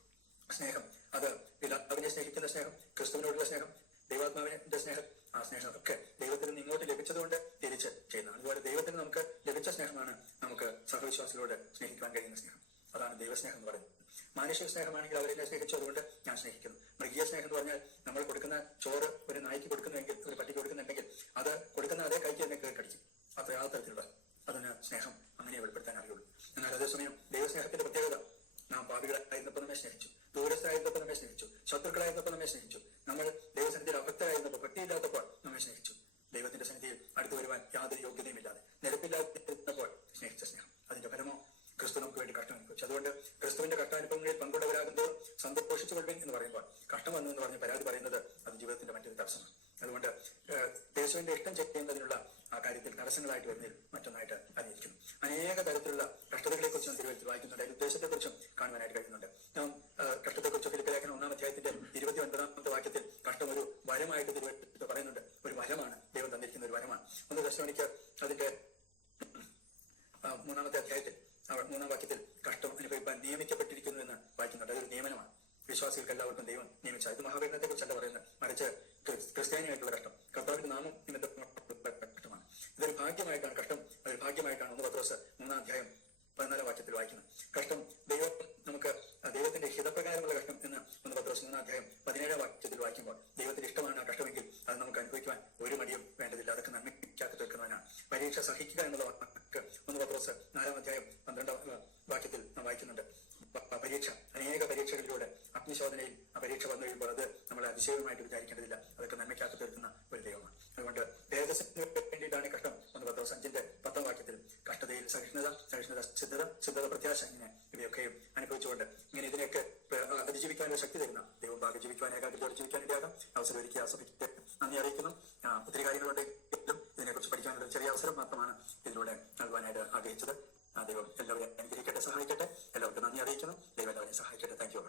സ്നേഹം അത് പിതാവിനെ സ്നേഹിക്കുന്ന സ്നേഹം, ക്രിസ്തുവിനോടുള്ള സ്നേഹം, ദൈവാത്മാവിന്റെ സ്നേഹം, ആ സ്നേഹം ഒക്കെ ദൈവത്തിൽ നിന്ന് ഇങ്ങോട്ട് ലഭിച്ചതുകൊണ്ട് തിരിച്ച് ചെയ്യുന്നതാണ്. അതുപോലെ ദൈവത്തിന് നമുക്ക് ലഭിച്ച സ്നേഹമാണ് നമുക്ക് സഹവിശ്വാസികളോട് സ്നേഹിക്കാൻ കഴിയുന്ന സ്നേഹം. അതാണ് ദൈവസ്നേഹം എന്ന് പറയുന്നത്. മാനുഷിക സ്നേഹമാണെങ്കിൽ അവരെന്നെ സ്നേഹിച്ചു, അതുകൊണ്ട് ഞാൻ സ്നേഹിക്കുന്നു. മൃഗീയ സ്നേഹം എന്ന് പറഞ്ഞാൽ നമ്മൾ കൊടുക്കുന്ന ചോറ് ഒരു നായ്ക്ക് കൊടുക്കുന്നുവെങ്കിൽ, ഒരു പട്ടിക്ക് കൊടുക്കുന്നുണ്ടെങ്കിൽ അത് കൊടുക്കുന്ന അതേ കൈക്ക് തന്നെ കടിക്കും. അത് ആ തരത്തിലുള്ള അതിന് സ്നേഹം അങ്ങനെ വെളിപ്പെടുത്താൻ അറിയുള്ളൂ. എന്നാൽ അതേസമയം ദൈവസ്നേഹത്തിന്റെ പ്രത്യേകത, നാം പാപികളായിരുന്നപ്പോൾ നമ്മെ സ്നേഹിച്ചു, ദൂരസ്ഥരായിരുന്നപ്പോൾ നമ്മെ സ്നേഹിച്ചു, ശത്രുക്കളായിരുന്നപ്പോൾ നമ്മെ സ്നേഹിച്ചു, നമ്മൾ ദൈവസന്നിധിയിൽ അഭക്തരായിരുന്നപ്പോൾ, ഭക്തിയില്ലാത്തപ്പോൾ നമ്മെ സ്നേഹിച്ചു, ദൈവത്തിന്റെ സന്നിധിയിൽ അടുത്തു വരുവാൻ യാതൊരു യോഗ്യതയുമില്ലാതെ നിരപ്പില്ലാതിരുന്നപ്പോൾ സ്നേഹിച്ച സ്നേഹം. അതിന്റെ ഫലമോ ക്രിസ്തു നമുക്ക് വേണ്ടി കഷ്ടം അനുഭവിച്ചു. അതുകൊണ്ട് ക്രിസ്തുവിന്റെ കഷ്ടാനുഭവങ്ങളിൽ പങ്കുള്ളവരാകുമ്പോൾ സന്തോഷിച്ചു കൊള്ളുവിൻ എന്ന് പറയുമ്പോൾ കഷ്ടം വന്നു എന്ന് പറഞ്ഞ് പരാതി പറയുന്നത് അത് ജീവിതത്തിന്റെ മറ്റൊരു തടസ്സമാണ്. അതുകൊണ്ട് യേശുവിന്റെ ഇഷ്ടം ചെയ്യുന്നതിനുള്ള ആ കാര്യത്തിൽ തടസ്സങ്ങളായിട്ട് വരുന്നതിൽ മറ്റൊന്നായിട്ട് അതിരിക്കുന്നു. അനേക തരത്തിലുള്ള കഷ്ടതകളെ കുറിച്ച് നാം തിരുവഴുത്തിൽ വായിക്കുന്നുണ്ട്. അതിന്റെ ഉദ്ദേശത്തെക്കുറിച്ചും കാണുവാനായിട്ട് കഴിയുന്നുണ്ട്. നാം കഷ്ടത്തെക്കുറിച്ച് ഫിലിപ്പിയ ലേഖനം 1-ാം അധ്യായത്തിന്റെ 29-ാമത്തെ വാക്യത്തിൽ കഷ്ടം ഒരു വരമായിട്ട് തിരുവഴുത്തിൽ പറയുന്നുണ്ട്. ഒരു വരമാണ്, ദൈവം തന്നിരിക്കുന്ന ഒരു വരമാണ്. 1 തെസ്സലോനിക്കർ അതിന്റെ 3-ാമത്തെ അധ്യായത്തിൽ 3-ാം വാക്യത്തിൽ കഷ്ടം അനുഭവിക്കാൻ നിയമിക്കപ്പെട്ടിരിക്കുന്നു എന്ന് വായിക്കുന്നുണ്ട്. അതൊരു നിയമനമാണ്. വിശ്വാസികൾക്ക് എല്ലാവർക്കും ദൈവം നിയമിച്ച. ഇത് മഹാപീഠനത്തെ കുറിച്ചല്ല പറയുന്നത്, മറിച്ച് ക്രിസ്ത്യാനിയായിട്ടുള്ള കഷ്ടം, കർത്താവിന്റെ നാമം നിമിത്തമുള്ള കഷ്ടമാണ്. ഇതൊരു ഭാഗ്യമായിട്ടാണ് കഷ്ടം, ഒരു ഭാഗ്യമായിട്ടാണ് 1 പത്രോസ് 3-ാം അധ്യായം 14-ാം വാക്യത്തിൽ വായിക്കുന്നത്. കഷ്ടം ദൈവം നമുക്ക് ദൈവത്തിന്റെ ഹിതപ്രകാരമുള്ള കഷ്ടം എന്ന് 1 പത്രോസ് 3-ാം അധ്യായം 17-ാം വാക്യത്തിൽ വായിക്കുമ്പോൾ ദൈവത്തിന്റെ ഇഷ്ടമാണ് ആ കഷ്ടമെങ്കിൽ അത് നമുക്ക് അനുഭവിക്കുവാൻ ഒരു മടിയും വേണ്ടതില്ല. അതൊക്കെ നന്മയ്ക്കാക്കി തീർക്കുന്നവനാണ്. പരീക്ഷ സഹിക്കുക എന്നുള്ള വാക്ക് 1 പത്രോസ് 4-ാം അധ്യായം 12-ാം വാക്യത്തിൽ നാം വായിക്കുന്നുണ്ട്. പരീക്ഷ, അനേക പരീക്ഷകളിലൂടെ അഗ്നിശോധനയിൽ ആ പരീക്ഷ വന്നു കഴിയുമ്പോൾ അത് നമ്മളെ അതിശയമായിട്ട് വിചാരിക്കേണ്ടതില്ല. അതൊക്കെ നന്മയ്ക്കാക്കി തീർക്കുന്ന ഒരു ദൈവമാണ്. അതുകൊണ്ട് തേജസ്സിന് വേണ്ടിയിട്ടാണ് കഷ്ടം. 1 പത്രോസ് 5-ന്റെ 10-ാം വാക്യത്തിൽ കഷ്ടതയിൽ സഹിഷ്ണുത, സഹിഷ്ണുത സിദ്ധത, സിദ്ധത പ്രത്യാശ, ഇങ്ങനെ ഇവയൊക്കെയും അനുഭവിച്ചുകൊണ്ട് ഇങ്ങനെ ഇതിനെയൊക്കെ അതിജീവിക്കാനുള്ള ശക്തി തരുന്ന ദൈവം ഭാഗ്യം ജീവിക്കുവാൻ, ഏകാഗ്രതയോടെ ജീവിക്കാൻ വേണ്ടിയാകാം അവസരം ഒരുക്കി ആസ്വദിച്ച് നന്ദി അറിയിക്കുന്നു. ഒത്തിരി കാര്യങ്ങളുണ്ടെങ്കിലും ഇതിനെക്കുറിച്ച് പഠിക്കാനുള്ള ചെറിയ അവസരം മാത്രമാണ് ഇതിലൂടെ നൽകുവാനായിട്ട് ആഗ്രഹിച്ചത്. ദൈവം എല്ലാവരെയും അനുഗ്രഹിക്കട്ടെ, സഹായിക്കട്ടെ. എല്ലാവർക്കും നന്ദി അറിയിക്കുന്നു. ദൈവം എല്ലാവരെയും സഹായിക്കട്ടെ. Thank you.